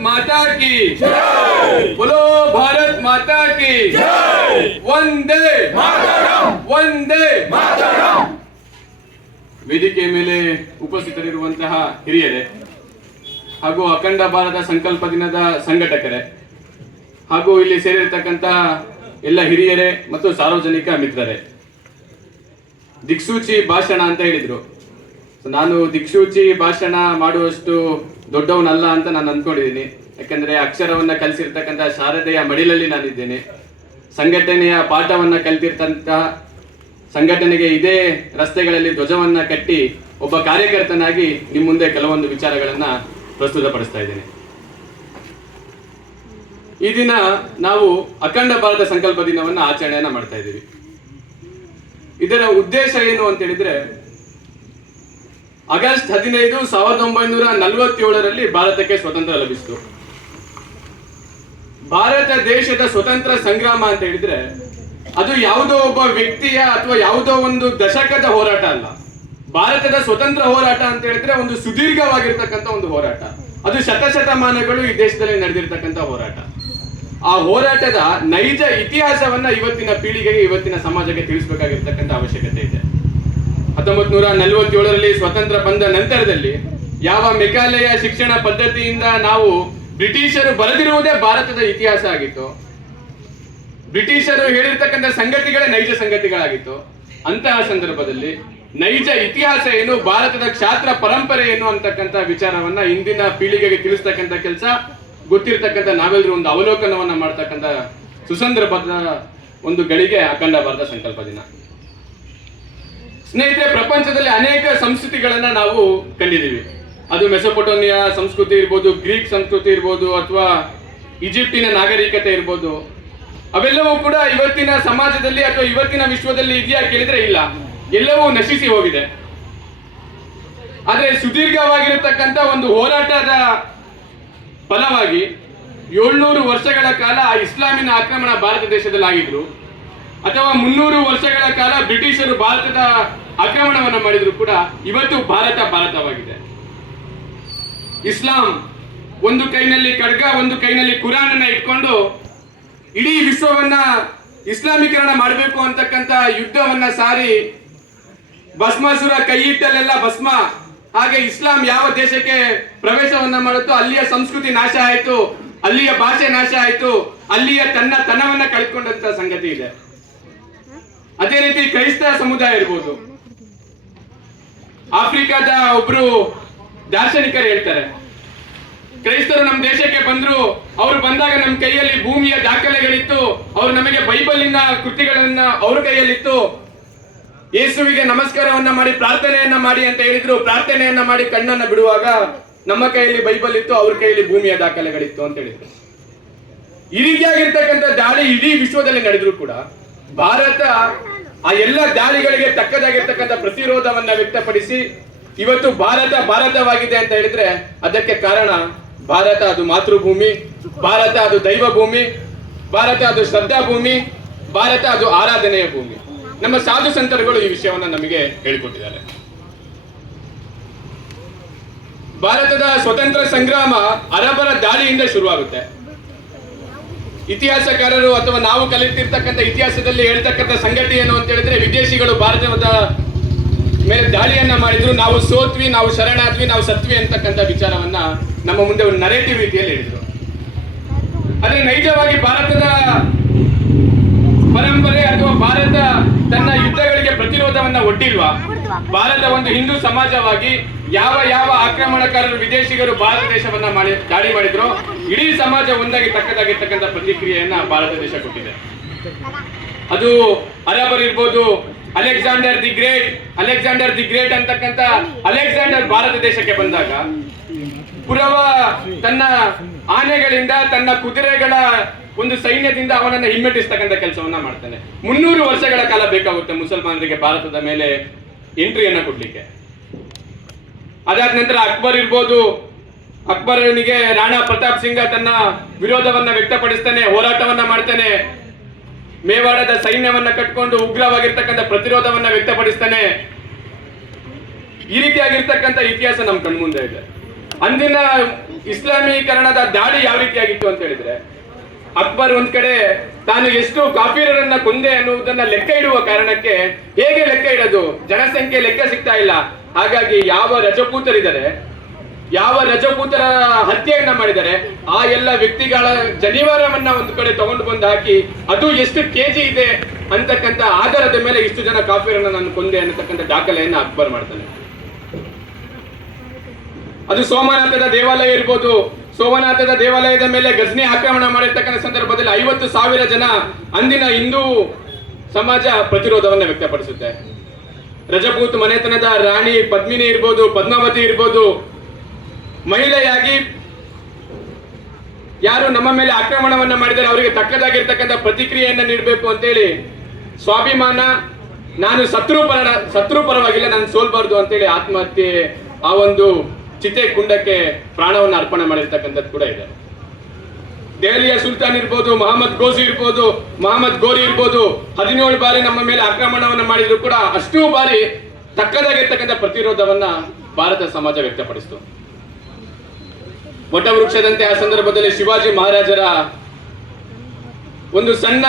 माता की बोलो भारत माता की वंदे वंदे ವೇದಿಕೆ ಮೇಲೆ ಉಪಸ್ಥಿತರಿರುವಂತಹ ಹಿರಿಯರೇ ಹಾಗೂ ಅಖಂಡ ಭಾರತ ಸಂಕಲ್ಪ ದಿನದ ಸಂಘಟಕರೇ ಹಾಗೂ ಇಲ್ಲಿ ಸೇರಿರತಕ್ಕಂತಹ ಎಲ್ಲ ಹಿರಿಯರೇ ಮತ್ತು ಸಾರ್ವಜನಿಕ ಮಿತ್ರರೇ, ದಿಕ್ಸೂಚಿ ಭಾಷಣ ಅಂತ ಹೇಳಿದ್ರು. ನಾನು ದಿಕ್ಸೂಚಿ ಭಾಷಣ ಮಾಡುವಷ್ಟು ದೊಡ್ಡವನಲ್ಲ ಅಂತ ನಾನು ಅಂದ್ಕೊಂಡಿದ್ದೀನಿ. ಯಾಕಂದ್ರೆ ಅಕ್ಷರವನ್ನ ಕಲಿಸಿರ್ತಕ್ಕಂಥ ಶಾರದೆಯ ಮಡಿಲಲ್ಲಿ ನಾನಿದ್ದೇನೆ. ಸಂಘಟನೆಯ ಪಾಠವನ್ನ ಕಲಿತಿರ್ತಂತಹ, ಸಂಘಟನೆಗೆ ಇದೇ ರಸ್ತೆಗಳಲ್ಲಿ ಧ್ವಜವನ್ನ ಕಟ್ಟಿ ಒಬ್ಬ ಕಾರ್ಯಕರ್ತನಾಗಿ ನಿಮ್ಮ ಮುಂದೆ ಕೆಲವೊಂದು ವಿಚಾರಗಳನ್ನ ಪ್ರಸ್ತುತಪಡಿಸ್ತಾ ಇದ್ದೇನೆ. ಈ ದಿನ ನಾವು ಅಖಂಡ ಭಾರತ ಸಂಕಲ್ಪ ದಿನವನ್ನ ಆಚರಣೆಯನ್ನ ಮಾಡ್ತಾ ಇದ್ದೀವಿ. ಇದರ ಉದ್ದೇಶ ಏನು ಅಂತ ಹೇಳಿದ್ರೆ, ಆಗಸ್ಟ್ 15, 1947ರಲ್ಲಿ ಭಾರತಕ್ಕೆ ಸ್ವಾತಂತ್ರ್ಯ ಲಭಿಸಿತು. ಭಾರತ ದೇಶದ ಸ್ವತಂತ್ರ ಸಂಗ್ರಾಮ ಅಂತ ಹೇಳಿದ್ರೆ ಅದು ಯಾವುದೋ ಒಬ್ಬ ವ್ಯಕ್ತಿಯ ಅಥವಾ ಯಾವುದೋ ಒಂದು ದಶಕದ ಹೋರಾಟ ಅಲ್ಲ. ಭಾರತದ ಸ್ವತಂತ್ರ ಹೋರಾಟ ಅಂತ ಹೇಳಿದ್ರೆ ಒಂದು ಸುದೀರ್ಘವಾಗಿರ್ತಕ್ಕಂಥ ಒಂದು ಹೋರಾಟ. ಅದು ಶತಶತಮಾನಗಳು ಈ ದೇಶದಲ್ಲಿ ನಡೆದಿರ್ತಕ್ಕಂಥ ಹೋರಾಟ. ಆ ಹೋರಾಟದ ನೈಜ ಇತಿಹಾಸವನ್ನ ಇವತ್ತಿನ ಪೀಳಿಗೆಗೆ, ಇವತ್ತಿನ ಸಮಾಜಕ್ಕೆ ತಿಳಿಸಬೇಕಾಗಿರ್ತಕ್ಕಂಥ ಅವಶ್ಯಕತೆ ಇದೆ. 1947ರಲ್ಲಿ ಸ್ವತಂತ್ರ ಬಂದ ನಂತರದಲ್ಲಿ ಯಾವ ಮೆಘಾಲಯ ಶಿಕ್ಷಣ ಪದ್ಧತಿಯಿಂದ ನಾವು ಬ್ರಿಟಿಷರು ಬರೆದಿರುವುದೇ ಭಾರತದ ಇತಿಹಾಸ ಆಗಿತ್ತು. ಬ್ರಿಟಿಷರು ಹೇಳಿರ್ತಕ್ಕಂಥ ಸಂಗತಿಗಳೇ ನೈಜ ಸಂಗತಿಗಳಾಗಿತ್ತು. ಅಂತಹ ಸಂದರ್ಭದಲ್ಲಿ ನೈಜ ಇತಿಹಾಸ ಏನು, ಭಾರತದ ಕ್ಷಾತ್ರ ಪರಂಪರೆ ಏನು ಅಂತಕ್ಕಂಥ ವಿಚಾರವನ್ನ ಇಂದಿನ ಪೀಳಿಗೆಗೆ ತಿಳಿಸ್ತಕ್ಕಂಥ ಕೆಲಸ, ಗೊತ್ತಿರ್ತಕ್ಕಂಥ ನಾವೆಲ್ಲರೂ ಒಂದು ಅವಲೋಕನವನ್ನ ಮಾಡ್ತಕ್ಕಂಥ ಸುಸಂದರ್ಭದ ಒಂದು ಗಳಿಗೆ ಅಖಂಡ ಭಾರತ ಸಂಕಲ್ಪ ದಿನ. ಸ್ನೇಹಿತರೆ, ಪ್ರಪಂಚದಲ್ಲಿ ಅನೇಕ ಸಂಸ್ಕೃತಿಗಳನ್ನ ನಾವು ಕಂಡಿದ್ದೀವಿ. ಅದು ಮೆಸೊಪೊಟೋಮಿಯಾ ಸಂಸ್ಕೃತಿ ಇರ್ಬೋದು, ಗ್ರೀಕ್ ಸಂಸ್ಕೃತಿ ಇರ್ಬೋದು, ಅಥವಾ ಈಜಿಪ್ಟಿನ ನಾಗರಿಕತೆ ಇರ್ಬೋದು. ಅವೆಲ್ಲವೂ ಕೂಡ ಇವತ್ತಿನ ಸಮಾಜದಲ್ಲಿ ಅಥವಾ ಇವತ್ತಿನ ವಿಶ್ವದಲ್ಲಿ ಇದೆಯಾ ಕೇಳಿದ್ರೆ ಇಲ್ಲ, ಎಲ್ಲವೂ ನಶಿಸಿ ಹೋಗಿದೆ. ಆದ್ರೆ ಸುದೀರ್ಘವಾಗಿರತಕ್ಕಂಥ ಒಂದು ಹೋರಾಟದ ಫಲವಾಗಿ 700 ವರ್ಷಗಳ ಕಾಲ ಇಸ್ಲಾಮಿನ ಆಕ್ರಮಣ ಭಾರತ ದೇಶದಲ್ಲಿ ಆಗಿದ್ರು, ಅಥವಾ 300 ವರ್ಷಗಳ ಕಾಲ ಬ್ರಿಟಿಷರು ಭಾರತದ ಆಕ್ರಮಣವನ್ನು ಮಾಡಿದ್ರು ಕೂಡ ಇವತ್ತು ಭಾರತ ಭಾರತವಾಗಿದೆ. ಇಸ್ಲಾಂ ಒಂದು ಕೈನಲ್ಲಿ ಖಡ್ಗ, ಒಂದು ಕೈನಲ್ಲಿ ಕುರಾನ್ ಅನ್ನ ಇಟ್ಕೊಂಡು ಇಡೀ ವಿಶ್ವವನ್ನ ಇಸ್ಲಾಮೀಕರಣ ಮಾಡಬೇಕು ಅಂತಕ್ಕಂಥ ಯುದ್ಧವನ್ನ ಸಾರಿ ಭಸ್ಮಾಸುರ ಕೈ ಇಟ್ಟಲ್ಲೆಲ್ಲ ಭಸ್ಮ. ಹಾಗೆ ಇಸ್ಲಾಂ ಯಾವ ದೇಶಕ್ಕೆ ಪ್ರವೇಶವನ್ನ ಮಾಡುತ್ತೋ ಅಲ್ಲಿಯ ಸಂಸ್ಕೃತಿ ನಾಶ ಆಯಿತು, ಅಲ್ಲಿಯ ಭಾಷೆ ನಾಶ ಆಯಿತು, ಅಲ್ಲಿಯ ತನ್ನವನ್ನ ಕಳ್ಕೊಂಡಂತ ಸಂಗತಿ ಇದೆ. ಅದೇ ರೀತಿ ಕ್ರೈಸ್ತ ಸಮುದಾಯ ಇರ್ಬೋದು. ಆಫ್ರಿಕಾದ ಒಬ್ರು ದಾರ್ಶನಿಕರು ಹೇಳ್ತಾರೆ, ಕ್ರೈಸ್ತರು ನಮ್ಮ ದೇಶಕ್ಕೆ ಬಂದ್ರು, ಅವರು ಬಂದಾಗ ನಮ್ಮ ಕೈಯಲ್ಲಿ ಭೂಮಿಯ ದಾಖಲೆಗಳಿತ್ತು, ಅವರು ನಮಗೆ ಬೈಬಲಿನ ಕೃತಿಗಳನ್ನ ಅವ್ರ ಕೈಯಲ್ಲಿತ್ತು, ಯೇಸುವಿಗೆ ನಮಸ್ಕಾರವನ್ನ ಮಾಡಿ ಪ್ರಾರ್ಥನೆಯನ್ನ ಮಾಡಿ ಅಂತ ಹೇಳಿದ್ರು, ಪ್ರಾರ್ಥನೆಯನ್ನ ಮಾಡಿ ಕಣ್ಣನ್ನ ಬಿಡುವಾಗ ನಮ್ಮ ಕೈಯಲ್ಲಿ ಬೈಬಲ್ ಇತ್ತು, ಅವ್ರ ಕೈಯಲ್ಲಿ ಭೂಮಿಯ ದಾಖಲೆಗಳಿತ್ತು ಅಂತ ಹೇಳಿದ್ರು. ಈ ರೀತಿಯಾಗಿರ್ತಕ್ಕಂಥ ದಾಳಿ ಇಡೀ ವಿಶ್ವದಲ್ಲಿ ನಡೆದ್ರು ಕೂಡ ಭಾರತ ಆ ಎಲ್ಲ ದಾಳಿಗಳಿಗೆ ತಕ್ಕದಾಗಿರ್ತಕ್ಕಂಥ ಪ್ರತಿರೋಧವನ್ನ ವ್ಯಕ್ತಪಡಿಸಿ ಇವತ್ತು ಭಾರತ ಭಾರತವಾಗಿದೆ ಅಂತ ಹೇಳಿದ್ರೆ ಅದಕ್ಕೆ ಕಾರಣ ಭಾರತ ಅದು ಮಾತೃಭೂಮಿ, ಭಾರತ ಅದು ದೈವ ಭೂಮಿ, ಭಾರತ ಅದು ಶ್ರದ್ಧಾ ಭೂಮಿ, ಭಾರತ ಅದು ಆರಾಧನೆಯ ಭೂಮಿ. ನಮ್ಮ ಸಾಧು ಸಂತರುಗಳು ಈ ವಿಷಯವನ್ನ ನಮಗೆ ಹೇಳಿಕೊಟ್ಟಿದ್ದಾರೆ. ಭಾರತದ ಸ್ವತಂತ್ರ ಸಂಗ್ರಾಮ ಅರಬರ ದಾಳಿಯಿಂದ ಶುರುವಾಗುತ್ತೆ. ಇತಿಹಾಸಕಾರರು ಅಥವಾ ನಾವು ಕಲಿತಿರ್ತಕ್ಕಂಥ ಇತಿಹಾಸದಲ್ಲಿ ಹೇಳ್ತಕ್ಕಂಥ ಸಂಗತಿ ಏನು ಅಂತ ಹೇಳಿದ್ರೆ, ವಿದೇಶಿಗಳು ಭಾರತದ ಮೇಲೆ ದಾಳಿಯನ್ನ ಮಾಡಿದ್ರು, ನಾವು ಸೋತ್ವಿ, ನಾವು ಶರಣಾದ್ವಿ, ನಾವು ಸತ್ವಿ ಅಂತಕ್ಕಂಥ ವಿಚಾರವನ್ನ ನಮ್ಮ ಮುಂದೆ ಒಂದು ನರೇಟಿವ್ ರೀತಿಯಲ್ಲಿ ಹೇಳಿದ್ರು. ಆದ್ರೆ ನೈಜವಾಗಿ ಭಾರತದ ಪರಂಪರೆ ಅಥವಾ ಭಾರತ ತನ್ನ ಯುದ್ಧಗಳಿಗೆ ಪ್ರತಿರೋಧವನ್ನ ಒಡ್ಡಿಲ್ವಾ? ಭಾರತ ಒಂದು ಹಿಂದೂ ಸಮಾಜವಾಗಿ ಯಾವ ಯಾವ ಆಕ್ರಮಣಕಾರರು ವಿದೇಶಿಗರು ಭಾರತ ದೇಶವನ್ನ ದಾಳಿ ಮಾಡಿದ್ರು, ಇಡೀ ಸಮಾಜ ಒಂದಾಗಿ ತಕ್ಕದಾಗಿರ್ತಕ್ಕಂಥ ಪ್ರತಿಕ್ರಿಯೆಯನ್ನ ಭಾರತ ದೇಶ ಕೊಟ್ಟಿದೆ. ಅದು ಅರಬರ್ ಇರ್ಬೋದು, ಅಲೆಕ್ಸಾಂಡರ್ ದಿ ಗ್ರೇಟ್ ಅಂತಕ್ಕಂಥ ಅಲೆಕ್ಸಾಂಡರ್ ಭಾರತ ದೇಶಕ್ಕೆ ಬಂದಾಗ ಪುರವ ತನ್ನ ಆನೆಗಳಿಂದ, ತನ್ನ ಕುದುರೆಗಳ ಒಂದು ಸೈನ್ಯದಿಂದ ಅವನನ್ನ ಹಿಮ್ಮೆಟ್ಟಿಸ್ತಕ್ಕಂಥ ಕೆಲಸವನ್ನ ಮಾಡ್ತಾನೆ. 300 ವರ್ಷಗಳ ಕಾಲ ಬೇಕಾಗುತ್ತೆ ಮುಸಲ್ಮಾನರಿಗೆ ಭಾರತದ ಮೇಲೆ ಎಂಟ್ರಿಯನ್ನ ಕೊಡ್ಲಿಕ್ಕೆ. ಅದಾದ ನಂತರ ಅಕ್ಬರ್ ಇರ್ಬೋದು, ಅಕ್ಬರನಿಗೆ ರಾಣಾ ಪ್ರತಾಪ್ ಸಿಂಗ ತನ್ನ ವಿರೋಧವನ್ನ ವ್ಯಕ್ತಪಡಿಸ್ತಾನೆ, ಹೋರಾಟವನ್ನ ಮಾಡ್ತಾನೆ, ಮೇವಾಡದ ಸೈನ್ಯವನ್ನ ಕಟ್ಕೊಂಡು ಉಗ್ರವಾಗಿರ್ತಕ್ಕಂಥ ಪ್ರತಿರೋಧವನ್ನ ವ್ಯಕ್ತಪಡಿಸ್ತಾನೆ. ಈ ರೀತಿಯಾಗಿರ್ತಕ್ಕಂಥ ಇತಿಹಾಸ ನಮ್ಮ ಕಣ್ಮುಂದೆ ಇದೆ. ಅಂದಿನ ಇಸ್ಲಾಮೀಕರಣದ ದಾಳಿ ಯಾವ ರೀತಿಯಾಗಿತ್ತು ಅಂತ ಹೇಳಿದ್ರೆ, ಅಕ್ಬರ್ ಒಂದ್ ಕಡೆ ತಾನು ಎಷ್ಟು ಕಾಫಿರರನ್ನ ಕೊಂದೆ ಅನ್ನುವುದನ್ನ ಲೆಕ್ಕ ಇಡುವ ಕಾರಣಕ್ಕೆ, ಹೇಗೆ ಲೆಕ್ಕ ಇಡೋದು, ಜನಸಂಖ್ಯೆ ಲೆಕ್ಕ ಸಿಗ್ತಾ ಇಲ್ಲ, ಹಾಗಾಗಿ ಯಾವ ರಜಪೂತರ ಹತ್ಯೆಯನ್ನ ಮಾಡಿದರೆ ಆ ಎಲ್ಲ ವ್ಯಕ್ತಿಗಳ ಜನಿವಾರವನ್ನ ಒಂದು ಕಡೆ ತಗೊಂಡು ಬಂದು ಹಾಕಿ ಅದು ಎಷ್ಟು ಕೆಜಿ ಇದೆ ಅಂತಕ್ಕಂಥ ಆಧಾರದ ಮೇಲೆ ಇಷ್ಟು ಜನ ಕಾಫಿರನ್ನ ನಾನು ಕೊಂದೆ ಅನ್ನತಕ್ಕಂಥ ದಾಖಲೆಯನ್ನ ಅಕ್ಬರ್ ಮಾಡ್ತಾನೆ. ಅದು ಸೋಮನಾಥದ ದೇವಾಲಯ ಇರ್ಬೋದು. ಸೋಮನಾಥದ ದೇವಾಲಯದ ಮೇಲೆ ಗಜ್ನಿ ಆಕ್ರಮಣ ಮಾಡಿರ್ತಕ್ಕಂಥ ಸಂದರ್ಭದಲ್ಲಿ 50,000 ಜನ ಅಂದಿನ ಹಿಂದೂ ಸಮಾಜ ಪ್ರತಿರೋಧವನ್ನ ವ್ಯಕ್ತಪಡಿಸುತ್ತೆ. ರಜಪೂತ್ ಮನೆತನದ ರಾಣಿ ಪದ್ಮಿನಿ ಇರ್ಬೋದು, ಪದ್ಮಾವತಿ ಇರ್ಬೋದು, ಮಹಿಳೆಯಾಗಿ ಯಾರು ನಮ್ಮ ಮೇಲೆ ಆಕ್ರಮಣವನ್ನ ಮಾಡಿದರೆ ಅವರಿಗೆ ತಕ್ಕದಾಗಿರ್ತಕ್ಕಂಥ ಪ್ರತಿಕ್ರಿಯೆಯನ್ನ ನೀಡಬೇಕು ಅಂತೇಳಿ ಸ್ವಾಭಿಮಾನ, ನಾನು ಶತ್ರು ಪರವಾಗಿಲ್ಲ, ನಾನು ಸೋಲ್ಬಾರ್ದು ಅಂತೇಳಿ ಆತ್ಮಹತ್ಯೆ ಆ ಒಂದು ಚಿತೆ ಕುಂಡಕ್ಕೆ ಪ್ರಾಣವನ್ನು ಅರ್ಪಣೆ ಮಾಡಿರ್ತಕ್ಕಂಥದ್ದು ಕೂಡ ಇದೆ. ದೆಹಲಿಯ ಸುಲ್ತಾನ್ ಇರ್ಬೋದು, ಮಹಮ್ಮದ್ ಗೋರಿ ಇರ್ಬೋದು, 17 ಬಾರಿ ನಮ್ಮ ಮೇಲೆ ಆಕ್ರಮಣವನ್ನ ಮಾಡಿದ್ರು ಕೂಡ ಅಷ್ಟೂ ಬಾರಿ ತಕ್ಕದಾಗಿರ್ತಕ್ಕಂಥ ಪ್ರತಿರೋಧವನ್ನ ಭಾರತ ಸಮಾಜ ವ್ಯಕ್ತಪಡಿಸಿತು. ವಟವೃಕ್ಷದಂತೆ ಆ ಸಂದರ್ಭದಲ್ಲಿ ಶಿವಾಜಿ ಮಹಾರಾಜರ ಒಂದು ಸಣ್ಣ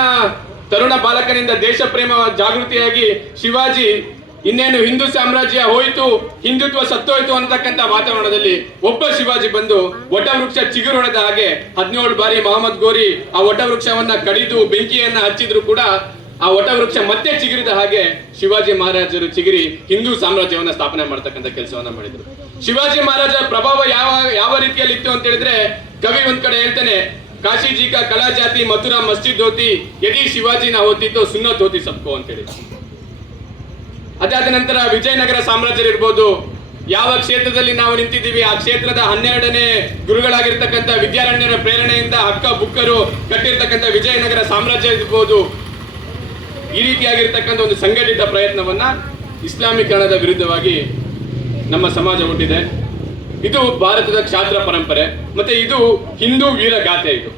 ತರುಣ ಬಾಲಕನಿಂದ ದೇಶ ಪ್ರೇಮ ಜಾಗೃತಿಯಾಗಿ ಶಿವಾಜಿ ಇನ್ನೇನು ಹಿಂದೂ ಸಾಮ್ರಾಜ್ಯ ಹೋಯಿತು, ಹಿಂದುತ್ವ ಸತ್ತೋಯ್ತು ಅಂತಕ್ಕಂಥ ವಾತಾವರಣದಲ್ಲಿ ಒಬ್ಬ ಶಿವಾಜಿ ಬಂದು ವಟವೃಕ್ಷ ಚಿಗುರೊಡೆದ ಹಾಗೆ 17 ಬಾರಿ ಮಹಮ್ಮದ್ ಗೋರಿ ಆ ವಟವೃಕ್ಷವನ್ನ ಕಡಿದು ಬೆಂಕಿಯನ್ನ ಹಚ್ಚಿದ್ರು ಕೂಡ ಆ ವಟವೃಕ್ಷ ಮತ್ತೆ ಚಿಗುರಿದ ಹಾಗೆ ಶಿವಾಜಿ ಮಹಾರಾಜರು ಚಿಗುರಿ ಹಿಂದೂ ಸಾಮ್ರಾಜ್ಯವನ್ನ ಸ್ಥಾಪನೆ ಮಾಡ್ತಕ್ಕಂಥ ಕೆಲಸವನ್ನ ಮಾಡಿದ್ರು. ಶಿವಾಜಿ ಮಹಾರಾಜರ ಪ್ರಭಾವ ಯಾವ ರೀತಿಯಲ್ಲಿ ಇತ್ತು ಅಂತ ಹೇಳಿದ್ರೆ, ಕವಿ ಒಂದ್ ಕಡೆ ಹೇಳ್ತಾನೆ, ಕಾಶಿ ಜಿ ಕಾ ಕಲಾ ಜಾತಿ ಮಥುರಾ ಮಸ್ಜಿದ್ ಹೋತಿ ಯದಿ ಶಿವಾಜಿನ ಹೋತಿತ್ತು ಸುನ್ನತ್ ಹೋತಿ ಸಬ್ಕೋ ಅಂತೇಳಿ. ಅದಾದ ನಂತರ ವಿಜಯನಗರ ಸಾಮ್ರಾಜ್ಯ ಇರ್ಬೋದು, ಯಾವ ಕ್ಷೇತ್ರದಲ್ಲಿ ನಾವು ನಿಂತಿದ್ದೀವಿ ಆ ಕ್ಷೇತ್ರದ 12ನೇ ಗುರುಗಳಾಗಿರ್ತಕ್ಕಂಥ ವಿದ್ಯಾರಣ್ಯರ ಪ್ರೇರಣೆಯಿಂದ ಹಕ್ಕ ಬುಕ್ಕರು ಕಟ್ಟಿರ್ತಕ್ಕಂಥ ವಿಜಯನಗರ ಸಾಮ್ರಾಜ್ಯ ಇರ್ಬೋದು, ಈ ರೀತಿಯಾಗಿರ್ತಕ್ಕಂಥ ಒಂದು ಸಂಘಟಿತ ಪ್ರಯತ್ನವನ್ನ ಇಸ್ಲಾಮೀಕರಣದ ವಿರುದ್ಧವಾಗಿ ನಮ್ಮ ಸಮಾಜ ಹುಟ್ಟಿದೆ. ಇದು ಭಾರತದ ಕ್ಷಾತ್ರ ಪರಂಪರೆ, ಮತ್ತೆ ಇದು ಹಿಂದೂ ವೀರಗಾಥೆ. ಇದು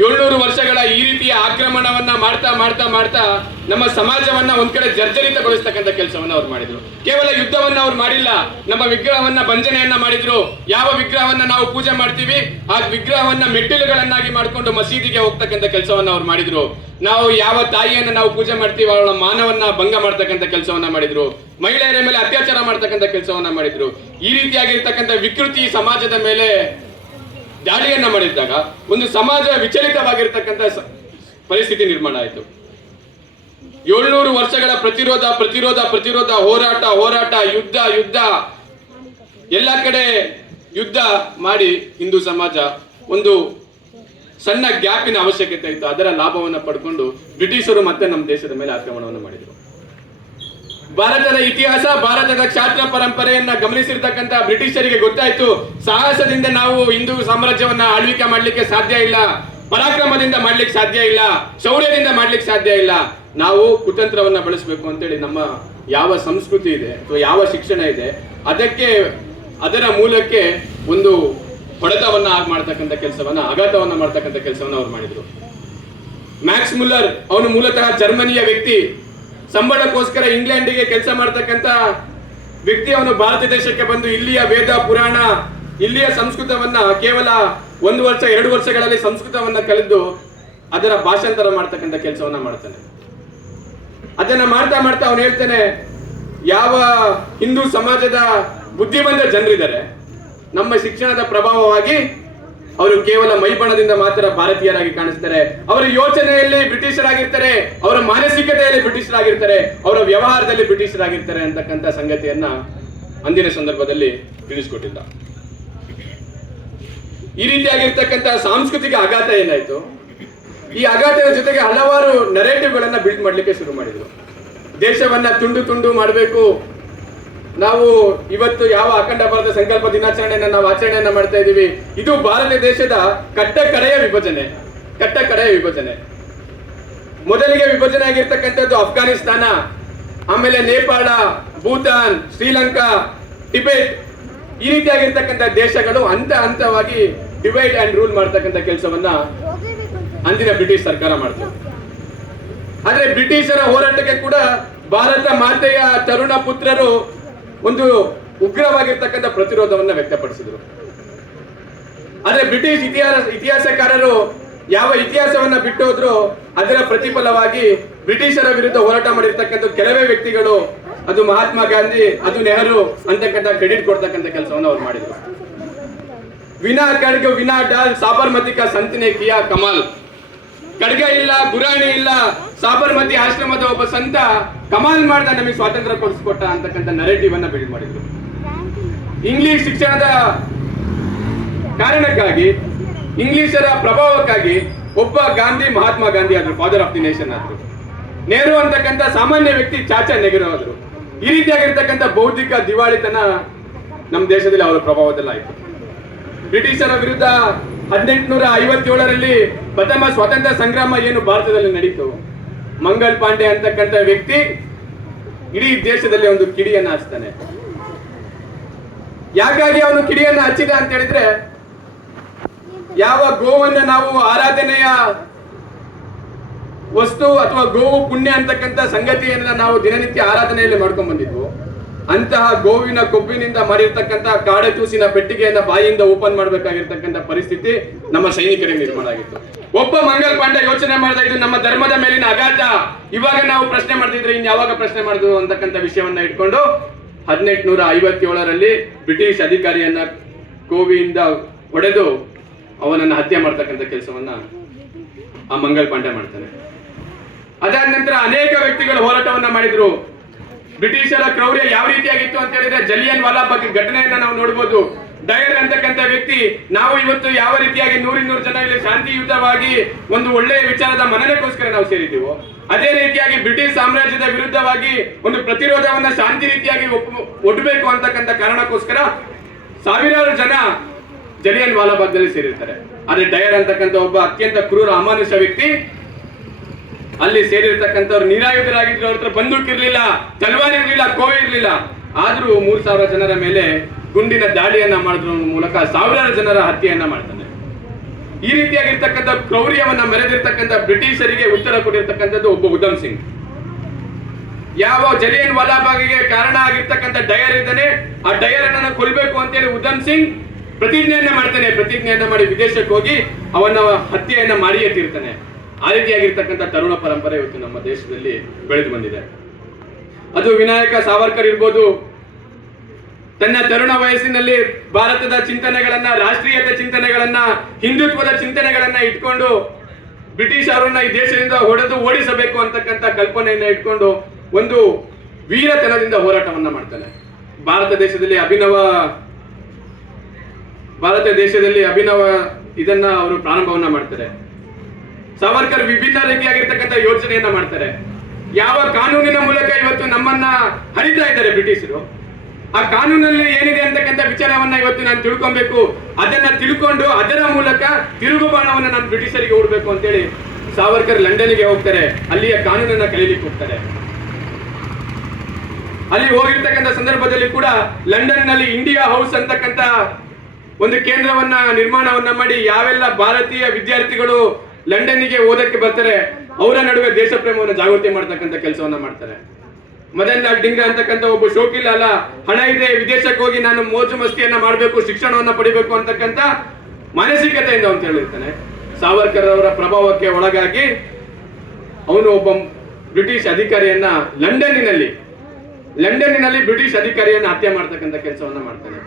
700 ವರ್ಷಗಳ ಈ ರೀತಿಯ ಆಕ್ರಮಣವನ್ನ ಮಾಡ್ತಾ ನಮ್ಮ ಸಮಾಜವನ್ನ ಒಂದ್ ಕಡೆ ಜರ್ಜರಿತಗೊಳಿಸ್ತಕ್ಕಂಥ ಕೆಲಸವನ್ನ ಅವ್ರು ಮಾಡಿದ್ರು. ಕೇವಲ ಯುದ್ಧವನ್ನ ಅವ್ರು ಮಾಡಿಲ್ಲ, ನಮ್ಮ ವಿಗ್ರಹವನ್ನ ಭಂಜನೆಯನ್ನ ಮಾಡಿದ್ರು. ಯಾವ ವಿಗ್ರಹವನ್ನ ನಾವು ಪೂಜೆ ಮಾಡ್ತೀವಿ ಆ ವಿಗ್ರಹವನ್ನ ಮೆಟ್ಟಿಲುಗಳನ್ನಾಗಿ ಮಾಡ್ಕೊಂಡು ಮಸೀದಿಗೆ ಹೋಗ್ತಕ್ಕಂಥ ಕೆಲಸವನ್ನ ಅವ್ರು ಮಾಡಿದ್ರು. ನಾವು ಯಾವ ತಾಯಿಯನ್ನ ನಾವು ಪೂಜೆ ಮಾಡ್ತೀವಿ ಅವಳ ಮಾನವನ್ನ ಭಂಗ ಮಾಡ್ತಕ್ಕಂಥ ಕೆಲಸವನ್ನ ಮಾಡಿದ್ರು. ಮಹಿಳೆಯರ ಮೇಲೆ ಅತ್ಯಾಚಾರ ಮಾಡ್ತಕ್ಕಂಥ ಕೆಲಸವನ್ನ ಮಾಡಿದ್ರು. ಈ ರೀತಿಯಾಗಿರ್ತಕ್ಕಂಥ ವಿಕೃತಿ ಸಮಾಜದ ಮೇಲೆ ದಾಳಿಯನ್ನ ಮಾಡಿದ್ದಾಗ ಒಂದು ಸಮಾಜ ವಿಚಲಿತವಾಗಿರ್ತಕ್ಕಂಥ ಪರಿಸ್ಥಿತಿ ನಿರ್ಮಾಣ ಆಯಿತು. 700 ವರ್ಷಗಳ ಪ್ರತಿರೋಧ, ಹೋರಾಟ, ಯುದ್ಧ, ಎಲ್ಲ ಕಡೆ ಯುದ್ಧ ಮಾಡಿ ಹಿಂದೂ ಸಮಾಜ ಒಂದು ಸಣ್ಣ ಗ್ಯಾಪಿನ ಅವಶ್ಯಕತೆ ಇತ್ತು. ಅದರ ಲಾಭವನ್ನು ಪಡ್ಕೊಂಡು ಬ್ರಿಟಿಷರು ಮತ್ತೆ ನಮ್ಮ ದೇಶದ ಮೇಲೆ ಆಕ್ರಮಣವನ್ನು ಮಾಡಿದರು. ಭಾರತದ ಇತಿಹಾಸ, ಭಾರತದ ಕ್ಷಾತ್ರ ಪರಂಪರೆಯನ್ನ ಗಮನಿಸಿರ್ತಕ್ಕಂಥ ಬ್ರಿಟಿಷರಿಗೆ ಗೊತ್ತಾಯ್ತು, ಸಾಹಸದಿಂದ ನಾವು ಹಿಂದೂ ಸಾಮ್ರಾಜ್ಯವನ್ನ ಆಳ್ವಿಕೆ ಮಾಡ್ಲಿಕ್ಕೆ ಸಾಧ್ಯ ಇಲ್ಲ, ಪರಾಕ್ರಮದಿಂದ ಮಾಡ್ಲಿಕ್ಕೆ ಸಾಧ್ಯ ಇಲ್ಲ, ಶೌರ್ಯದಿಂದ ಮಾಡ್ಲಿಕ್ಕೆ ಸಾಧ್ಯ ಇಲ್ಲ, ನಾವು ಕುತಂತ್ರವನ್ನ ಬಳಸಬೇಕು ಅಂತೇಳಿ ನಮ್ಮ ಯಾವ ಸಂಸ್ಕೃತಿ ಇದೆ ಅಥವಾ ಯಾವ ಶಿಕ್ಷಣ ಇದೆ ಅದರ ಮೂಲಕ್ಕೆ ಒಂದು ಹೊಡೆತವನ್ನ ಮಾಡ್ತಕ್ಕಂಥ ಕೆಲಸವನ್ನ, ಆಘಾತವನ್ನ ಮಾಡ್ತಕ್ಕಂಥ ಕೆಲಸವನ್ನ ಅವ್ರು ಮಾಡಿದ್ರು. ಮ್ಯಾಕ್ಸ್ ಮುಲ್ಲರ್ ಅವನು ಮೂಲತಃ ಜರ್ಮನಿಯ ವ್ಯಕ್ತಿ, ಸಂಬಳಕ್ಕೋಸ್ಕರ ಇಂಗ್ಲೆಂಡಿಗೆ ಕೆಲಸ ಮಾಡ್ತಕ್ಕಂಥ ವ್ಯಕ್ತಿ. ಅವನು ಭಾರತ ದೇಶಕ್ಕೆ ಬಂದು ಇಲ್ಲಿಯ ವೇದ ಪುರಾಣ, ಇಲ್ಲಿಯ ಸಂಸ್ಕೃತವನ್ನ ಕೇವಲ 1 ವರ್ಷ 2 ವರ್ಷಗಳಲ್ಲಿ ಸಂಸ್ಕೃತವನ್ನ ಕಲಿತು ಅದರ ಭಾಷಾಂತರ ಮಾಡ್ತಕ್ಕಂಥ ಕೆಲಸವನ್ನ ಮಾಡ್ತಾನೆ. ಅದನ್ನ ಮಾಡ್ತಾ ಅವನು ಹೇಳ್ತಾನೆ, ಯಾವ ಹಿಂದೂ ಸಮಾಜದ ಬುದ್ಧಿವಂತ ಜನರಿದ್ದಾರೆ ನಮ್ಮ ಶಿಕ್ಷಣದ ಪ್ರಭಾವವಾಗಿ ಅವರು ಕೇವಲ ಮೈಬಣ್ಣದಿಂದ ಮಾತ್ರ ಭಾರತೀಯರಾಗಿ ಕಾಣಿಸ್ತಾರೆ, ಅವರ ಯೋಚನೆಯಲ್ಲಿ ಬ್ರಿಟಿಷರಾಗಿರ್ತಾರೆ, ಅವರ ಮಾನಸಿಕತೆಯಲ್ಲಿ ಬ್ರಿಟಿಷರಾಗಿರ್ತಾರೆ, ಅವರ ವ್ಯವಹಾರದಲ್ಲಿ ಬ್ರಿಟಿಷರಾಗಿರ್ತಾರೆ ಅಂತಕ್ಕಂಥ ಸಂಗತಿಯನ್ನ ಅಂದಿನ ಸಂದರ್ಭದಲ್ಲಿ ತಿಳಿಸ್ಕೊಟ್ಟಿದ್ದ. ಈ ರೀತಿಯಾಗಿರ್ತಕ್ಕಂಥ ಸಾಂಸ್ಕೃತಿಕ ಆಘಾತ ಏನಾಯ್ತು, ಈ ಆಘಾತದ ಜೊತೆಗೆ ಹಲವಾರು ನರೇಟಿವ್ಗಳನ್ನ ಬಿಲ್ಡ್ ಮಾಡ್ಲಿಕ್ಕೆ ಶುರು ಮಾಡಿದ್ರು. ದೇಶವನ್ನ ತುಂಡು ಮಾಡಬೇಕು, ನಾವು ಇವತ್ತು ಯಾವ ಅಖಂಡ ಭಾರತ ಸಂಕಲ್ಪ ದಿನಾಚರಣೆಯನ್ನ ನಾವು ಆಚರಣೆಯನ್ನ ಮಾಡ್ತಾ ಇದ್ದೀವಿ, ಇದು ಭಾರತ ದೇಶದ ಕಟ್ಟಕಡೆಯ ವಿಭಜನೆ. ಮೊದಲಿಗೆ ವಿಭಜನೆ ಆಗಿರ್ತಕ್ಕಂಥದ್ದು ಅಫ್ಘಾನಿಸ್ತಾನ, ಆಮೇಲೆ ನೇಪಾಳ, ಭೂತಾನ್, ಶ್ರೀಲಂಕಾ, ಟಿಬೆಟ್, ಈ ರೀತಿಯಾಗಿರ್ತಕ್ಕಂಥ ದೇಶಗಳು ಹಂತವಾಗಿ ಡಿವೈಡ್ ಅಂಡ್ ರೂಲ್ ಮಾಡ್ತಕ್ಕಂಥ ಕೆಲಸವನ್ನ ಅಂದಿನ ಬ್ರಿಟಿಷ್ ಸರ್ಕಾರ ಮಾಡ್ತಾರೆ. ಆದ್ರೆ ಬ್ರಿಟಿಷರ ಹೋರಾಟಕ್ಕೆ ಕೂಡ ಭಾರತ ಮಾತೆಯ ತರುಣ ಪುತ್ರರು ಒಂದು ಉಗ್ರವಾಗಿರ್ತಕ್ಕಂಥ ಪ್ರತಿರೋಧವನ್ನ ವ್ಯಕ್ತಪಡಿಸಿದ್ರು. ಆದ್ರೆ ಬ್ರಿಟಿಷ್ ಇತಿಹಾಸಕಾರರು ಯಾವ ಇತಿಹಾಸವನ್ನ ಬಿಟ್ಟು ಹೋದ್ರು ಅದರ ಪ್ರತಿಫಲವಾಗಿ ಬ್ರಿಟಿಷರ ವಿರುದ್ಧ ಹೋರಾಟ ಮಾಡಿರ್ತಕ್ಕಂಥ ಕೆಲವೇ ವ್ಯಕ್ತಿಗಳು, ಅದು ಮಹಾತ್ಮ ಗಾಂಧಿ, ಅದು ನೆಹರು ಅಂತಕ್ಕಂಥ ಕ್ರೆಡಿಟ್ ಕೊಡ್ತಕ್ಕಂಥ ಕೆಲಸವನ್ನು ಅವ್ರು ಮಾಡಿದ್ರು. ವಿನಾ ಖಡ್ಗ ವಿನಾ ಡಾಲ್ ಸಾಬರ್ಮತಿ ಕಾ ಸಂತನೆ ಕಿಯಾ ಕಮಾಲ್. ಖಡ್ಗ ಇಲ್ಲ, ಗುರಾಣಿ ಇಲ್ಲ, ಸಾಬರ್ಮತಿ ಆಶ್ರಮದ ಒಬ್ಬ ಸಂತ ಕಮಾಲ್ ಮಾಡ್ದ, ನಮಗೆ ಸ್ವಾತಂತ್ರ್ಯ ಕೊಡಿಸ್ಕೊಟ್ಟ ಅಂತಕ್ಕಂಥ ನರೇಟಿವ್ ಅನ್ನ ಬಿಲ್ಡ್ ಮಾಡಿದ್ರು. ಇಂಗ್ಲಿಷ್ ಶಿಕ್ಷಣದ ಕಾರಣಕ್ಕಾಗಿ, ಇಂಗ್ಲಿಷರ ಪ್ರಭಾವಕ್ಕಾಗಿ ಒಬ್ಬ ಗಾಂಧಿ ಮಹಾತ್ಮ ಗಾಂಧಿ ಆದ್ರು, ಫಾದರ್ ಆಫ್ ದಿ ನೇಷನ್ ಆದ್ರು. ನೆಹರು ಅಂತಕ್ಕಂಥ ಸಾಮಾನ್ಯ ವ್ಯಕ್ತಿ ಚಾಚಾ ನೆಹರು ಆದ್ರು. ಈ ರೀತಿಯಾಗಿರ್ತಕ್ಕಂಥ ಬೌದ್ಧಿಕ ದಿವಾಳಿತನ ನಮ್ಮ ದೇಶದಲ್ಲಿ ಅವರ ಪ್ರಭಾವದಲ್ಲಿ ಆಯಿತು. ಬ್ರಿಟಿಷರ ವಿರುದ್ಧ 1857ರಲ್ಲಿ ಪ್ರಥಮ ಸ್ವಾತಂತ್ರ್ಯ ಸಂಗ್ರಾಮ ಏನು ಭಾರತದಲ್ಲಿ ನಡೀತು, ಮಂಗಲ್ ಪಾಂಡೆ ಅಂತಕ್ಕಂಥ ವ್ಯಕ್ತಿ ಇಡೀ ದೇಶದಲ್ಲಿ ಒಂದು ಕಿಡಿಯನ್ನ ಹಚ್ತಾನೆ. ಯಾಕಾಗಿ ಅವನು ಕಿಡಿಯನ್ನ ಹಚ್ಚಿದ ಅಂತ ಹೇಳಿದ್ರೆ, ಯಾವ ಗೋವನ್ನ ನಾವು ಆರಾಧನೆಯ ವಸ್ತು ಅಥವಾ ಗೋವು ಪುಣ್ಯ ಅಂತಕ್ಕಂಥ ಸಂಗತಿಯನ್ನ ನಾವು ದಿನನಿತ್ಯ ಆರಾಧನೆಯಲ್ಲಿ ಮಾಡ್ಕೊಂಡ್ ಬಂದಿದ್ವು, ಅಂತಹ ಗೋವಿನ ಕೊಬ್ಬಿನಿಂದ ಮಾಡಿರ್ತಕ್ಕಂಥ ಕಾಡೆತೂಸಿನ ಪೆಟ್ಟಿಗೆಯನ್ನ ಬಾಯಿಯಿಂದ ಓಪನ್ ಮಾಡಬೇಕಾಗಿರ್ತಕ್ಕಂಥ ಪರಿಸ್ಥಿತಿ ನಮ್ಮ ಸೈನಿಕರಿಗೆ ನಿರ್ಮಾಣ ಆಗಿತ್ತು. ಒಬ್ಬ ಮಂಗಲ್ ಪಾಂಡೆ ಯೋಚನೆ ಮಾಡಿದ, ಇದು ನಮ್ಮ ಧರ್ಮದ ಮೇಲಿನ ಆಘಾತ, ಇವಾಗ ನಾವು ಪ್ರಶ್ನೆ ಮಾಡ್ತಿದ್ರೆ ಇನ್ ಯಾವಾಗ ಪ್ರಶ್ನೆ ಮಾಡಿದ್ರು ಅಂತಕ್ಕಂಥ ವಿಷಯವನ್ನ ಇಟ್ಕೊಂಡು 1857ರಲ್ಲಿ ಬ್ರಿಟಿಷ್ ಅಧಿಕಾರಿಯನ್ನ ಕೋವಿಯಿಂದ ಹೊಡೆದು ಅವನನ್ನ ಹತ್ಯೆ ಮಾಡ್ತಕ್ಕಂಥ ಕೆಲಸವನ್ನ ಆ ಮಂಗಲ್ ಪಾಂಡೆ ಮಾಡ್ತಾನೆ. ಅದಾದ ನಂತರ ಅನೇಕ ವ್ಯಕ್ತಿಗಳು ಹೋರಾಟವನ್ನ ಮಾಡಿದ್ರು. ಬ್ರಿಟಿಷರ ಕ್ರೌರ್ಯ ಯಾವ ರೀತಿಯಾಗಿತ್ತು ಅಂತ ಹೇಳಿದ್ರೆ, ಜಲಿಯನ್ ವಾಲಾ ಬಾಗ್ ಘಟನೆಯನ್ನ ನಾವು ನೋಡಬಹುದು. ಡಯರ್ ಅಂತಕ್ಕಂಥ ವ್ಯಕ್ತಿ, ನಾವು ಇವತ್ತು ಯಾವ ರೀತಿಯಾಗಿ 100 ಜನ ಇಲ್ಲಿ ಶಾಂತಿಯುತವಾಗಿ ಒಂದು ಒಳ್ಳೆಯ ವಿಚಾರದ ಮನನಕ್ಕೋಸ್ಕರ ನಾವು ಸೇರಿದ್ದೀವೋ, ಅದೇ ರೀತಿಯಾಗಿ ಬ್ರಿಟಿಷ್ ಸಾಮ್ರಾಜ್ಯದ ವಿರುದ್ಧವಾಗಿ ಒಂದು ಪ್ರತಿರೋಧವನ್ನ ಶಾಂತಿ ರೀತಿಯಾಗಿ ಒಡ್ಡಬೇಕು ಅಂತಕ್ಕಂಥ ಕಾರಣಕ್ಕೋಸ್ಕರ ಸಾವಿರಾರು ಜನ ಜಲಿಯನ್ ವಾಲಾ ಬಾಗ್ದಲ್ಲಿ ಸೇರಿರ್ತಾರೆ. ಆದ್ರೆ ಡಯರ್ ಅಂತಕ್ಕಂಥ ಒಬ್ಬ ಅತ್ಯಂತ ಕ್ರೂರ ಅಮಾನುಷ ವ್ಯಕ್ತಿ ಅಲ್ಲಿ ಸೇರಿರ್ತಕ್ಕಂಥವ್ರು ನಿರಾಯುಧರಾಗಿದ್ರು. ಅವ್ರ ಹತ್ರ ಬಂದೂಕ್ ಇರ್ಲಿಲ್ಲ, ತಲ್ವಾರ್ ಇರ್ಲಿಲ್ಲ, ಕೋವೆ ಇರ್ಲಿಲ್ಲ. ಆದ್ರೂ 3000 ಜನರ ಮೇಲೆ ಗುಂಡಿನ ದಾಳಿಯನ್ನ ಮಾಡೋದ್ರ ಮೂಲಕ ಸಾವಿರಾರು ಜನರ ಹತ್ಯೆಯನ್ನ ಮಾಡ್ತಾನೆ. ಈ ರೀತಿಯಾಗಿರ್ತಕ್ಕಂಥ ಕ್ರೌರ್ಯವನ್ನ ಮೆರೆದಿರ್ತಕ್ಕಂಥ ಬ್ರಿಟಿಷರಿಗೆ ಉತ್ತರ ಕೊಟ್ಟಿರ್ತಕ್ಕಂಥದ್ದು ಒಬ್ಬ ಉಧಮ್ ಸಿಂಗ್. ಯಾವ ಜಲಿಯನ್ ವಾಲಾ ಬಾಗಿಗೆ ಕಾರಣ ಆಗಿರ್ತಕ್ಕಂಥ ಡಯರ್ ಇದ್ದಾನೆ, ಆ ಡಯರ್ ಅನ್ನ ಕೊಲ್ಬೇಕು ಅಂತೇಳಿ ಉಧಮ್ ಸಿಂಗ್ ಪ್ರತಿಜ್ಞೆಯನ್ನ ಮಾಡ್ತಾನೆ. ಪ್ರತಿಜ್ಞೆಯನ್ನ ಮಾಡಿ ವಿದೇಶಕ್ಕೆ ಹೋಗಿ ಅವನ ಹತ್ಯೆಯನ್ನ ಮಾಡಿಯೇ ತೀರ್ತಾನೆ. ಆ ರೀತಿಯಾಗಿರ್ತಕ್ಕಂಥ ತರುಣ ಪರಂಪರೆ ಇವತ್ತು ನಮ್ಮ ದೇಶದಲ್ಲಿ ಬೆಳೆದು ಬಂದಿದೆ. ಅದು ವಿನಾಯಕ ಸಾವರ್ಕರ್ ಇರ್ಬೋದು, ತನ್ನ ತರುಣ ವಯಸ್ಸಿನಲ್ಲಿ ಭಾರತದ ಚಿಂತನೆಗಳನ್ನ, ರಾಷ್ಟ್ರೀಯತೆ ಚಿಂತನೆಗಳನ್ನ, ಹಿಂದುತ್ವದ ಚಿಂತನೆಗಳನ್ನ ಇಟ್ಕೊಂಡು ಬ್ರಿಟಿಷ್ ಅವರನ್ನ ಈ ದೇಶದಿಂದ ಹೊಡೆದು ಓಡಿಸಬೇಕು ಅಂತಕ್ಕಂಥ ಕಲ್ಪನೆಯನ್ನ ಇಟ್ಕೊಂಡು ಒಂದು ವೀರತನದಿಂದ ಹೋರಾಟವನ್ನ ಮಾಡ್ತಾನೆ. ಭಾರತ ದೇಶದಲ್ಲಿ ಅಭಿನವ ಇದನ್ನ ಅವರು ಪ್ರಾರಂಭವನ್ನ ಮಾಡ್ತಾರೆ. ಸಾವರ್ಕರ್ ವಿಭಿನ್ನ ರೀತಿಯಾಗಿರ್ತಕ್ಕಂಥ ಯೋಚನೆಯನ್ನ ಮಾಡ್ತಾರೆ. ಯಾವ ಕಾನೂನಿನ ಮೂಲಕ ಇವತ್ತು ನಮ್ಮನ್ನ ಹರಿತಾ ಇದ್ದಾರೆ ಬ್ರಿಟಿಷರು, ಆ ಕಾನೂನಲ್ಲಿ ಏನಿದೆ ಅಂತಕ್ಕಂಥ ವಿಚಾರವನ್ನ ಇವತ್ತು ನಾನು ತಿಳ್ಕೊಬೇಕು, ಅದನ್ನ ತಿಳ್ಕೊಂಡು ಅದರ ಮೂಲಕ ತಿರುಗುಬಾಣವನ್ನ ನಾನು ಬ್ರಿಟಿಷರಿಗೆ ಹೂಡಬೇಕು ಅಂತೇಳಿ ಸಾವರ್ಕರ್ ಲಂಡನ್ಗೆ ಹೋಗ್ತಾರೆ. ಅಲ್ಲಿಯ ಕಾನೂನನ್ನ ಕಲೀಲಿಕ್ಕೆ ಹೋಗ್ತಾರೆ. ಅಲ್ಲಿ ಹೋಗಿರ್ತಕ್ಕಂಥ ಸಂದರ್ಭದಲ್ಲಿ ಕೂಡ ಲಂಡನ್ ನಲ್ಲಿ ಇಂಡಿಯಾ ಹೌಸ್ ಅಂತಕ್ಕಂಥ ಒಂದು ಕೇಂದ್ರವನ್ನ ನಿರ್ಮಾಣವನ್ನ ಮಾಡಿ ಯಾವೆಲ್ಲ ಭಾರತೀಯ ವಿದ್ಯಾರ್ಥಿಗಳು ಲಂಡನ್ನಿಗೆ ಓದಕ್ಕೆ ಬರ್ತಾರೆ ಅವರ ನಡುವೆ ದೇಶ ಪ್ರೇಮವನ್ನು ಜಾಗೃತಿ ಮಾಡ್ತಕ್ಕಂಥ ಕೆಲಸವನ್ನ ಮಾಡ್ತಾರೆ. ಮದನ್ ಲಾಲ್ ಡಿಂಗ್ರಾ ಅಂತಕ್ಕಂಥ ಒಬ್ಬ ಶೋಕಿಲ್ಲ ಅಲ್ಲ, ಹಣ ಇದೆ, ವಿದೇಶಕ್ಕೆ ಹೋಗಿ ನಾನು ಮೋಜು ಮಸ್ತಿಯನ್ನ ಮಾಡಬೇಕು, ಶಿಕ್ಷಣವನ್ನ ಪಡಿಬೇಕು ಅಂತಕ್ಕಂಥ ಮಾನಸಿಕತೆಯಿಂದ ಅಂತ ಹೇಳಿರ್ತಾನೆ. ಸಾವರ್ಕರ್ ಅವರ ಪ್ರಭಾವಕ್ಕೆ ಒಳಗಾಗಿ ಅವನು ಒಬ್ಬ ಬ್ರಿಟಿಷ್ ಅಧಿಕಾರಿಯನ್ನ ಲಂಡನ್ನಿನಲ್ಲಿ ಬ್ರಿಟಿಷ್ ಅಧಿಕಾರಿಯನ್ನ ಹತ್ಯೆ ಮಾಡ್ತಕ್ಕಂಥ ಕೆಲಸವನ್ನ ಮಾಡ್ತಾನೆ.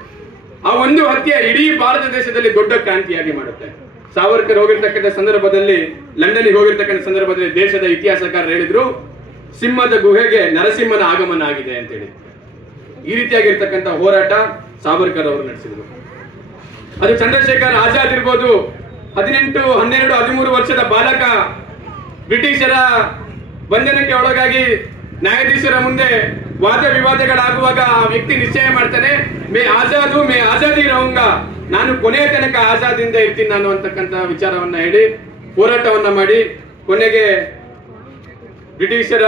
ಆ ಒಂದು ಹತ್ಯೆ ಇಡೀ ಭಾರತ ದೇಶದಲ್ಲಿ ದೊಡ್ಡ ಕ್ರಾಂತಿಯಾಗಿ ಮಾಡುತ್ತೆ. ಸಾವರ್ಕರ್ ಹೋಗಿರ್ತಕ್ಕಂಥ ಸಂದರ್ಭದಲ್ಲಿ, ಲಂಡನ್ಗೆ ಹೋಗಿರ್ತಕ್ಕಂಥ ಸಂದರ್ಭದಲ್ಲಿ ದೇಶದ ಇತಿಹಾಸಕಾರರು ಹೇಳಿದ್ರು, ಸಿಂಹದ ಗುಹೆಗೆ ನರಸಿಂಹನ ಆಗಮನ ಆಗಿದೆ ಅಂತೇಳಿ. ಈ ರೀತಿಯಾಗಿರ್ತಕ್ಕಂಥ ಹೋರಾಟ ಸಾವರ್ಕರ್ ಅವರು ನಡೆಸಿದ್ರು. ಅದು ಚಂದ್ರಶೇಖರ್ ಆಜಾದ್ ಇರ್ಬೋದು, 18, 12, 13 ವರ್ಷದ ಬಾಲಕ ಬ್ರಿಟಿಷರ ಬಂಧನಕ್ಕೆ ಒಳಗಾಗಿ ನ್ಯಾಯಾಧೀಶರ ಮುಂದೆ ವಾದ ವಿವಾದಗಳಾಗುವಾಗ ಆ ವ್ಯಕ್ತಿ ನಿಶ್ಚಯ ಮಾಡ್ತಾನೆ, ಮೇ ಆಜಾದಿ ರಹೂಂಗ, ನಾನು ಕೊನೆಯ ತನಕ ಆಜಾದಿಂದ ಇರ್ತೀನಿ ನಾನು ಅಂತಕ್ಕಂಥ ವಿಚಾರವನ್ನ ಹೇಳಿ ಹೋರಾಟವನ್ನ ಮಾಡಿ ಕೊನೆಗೆ ಬ್ರಿಟಿಷರ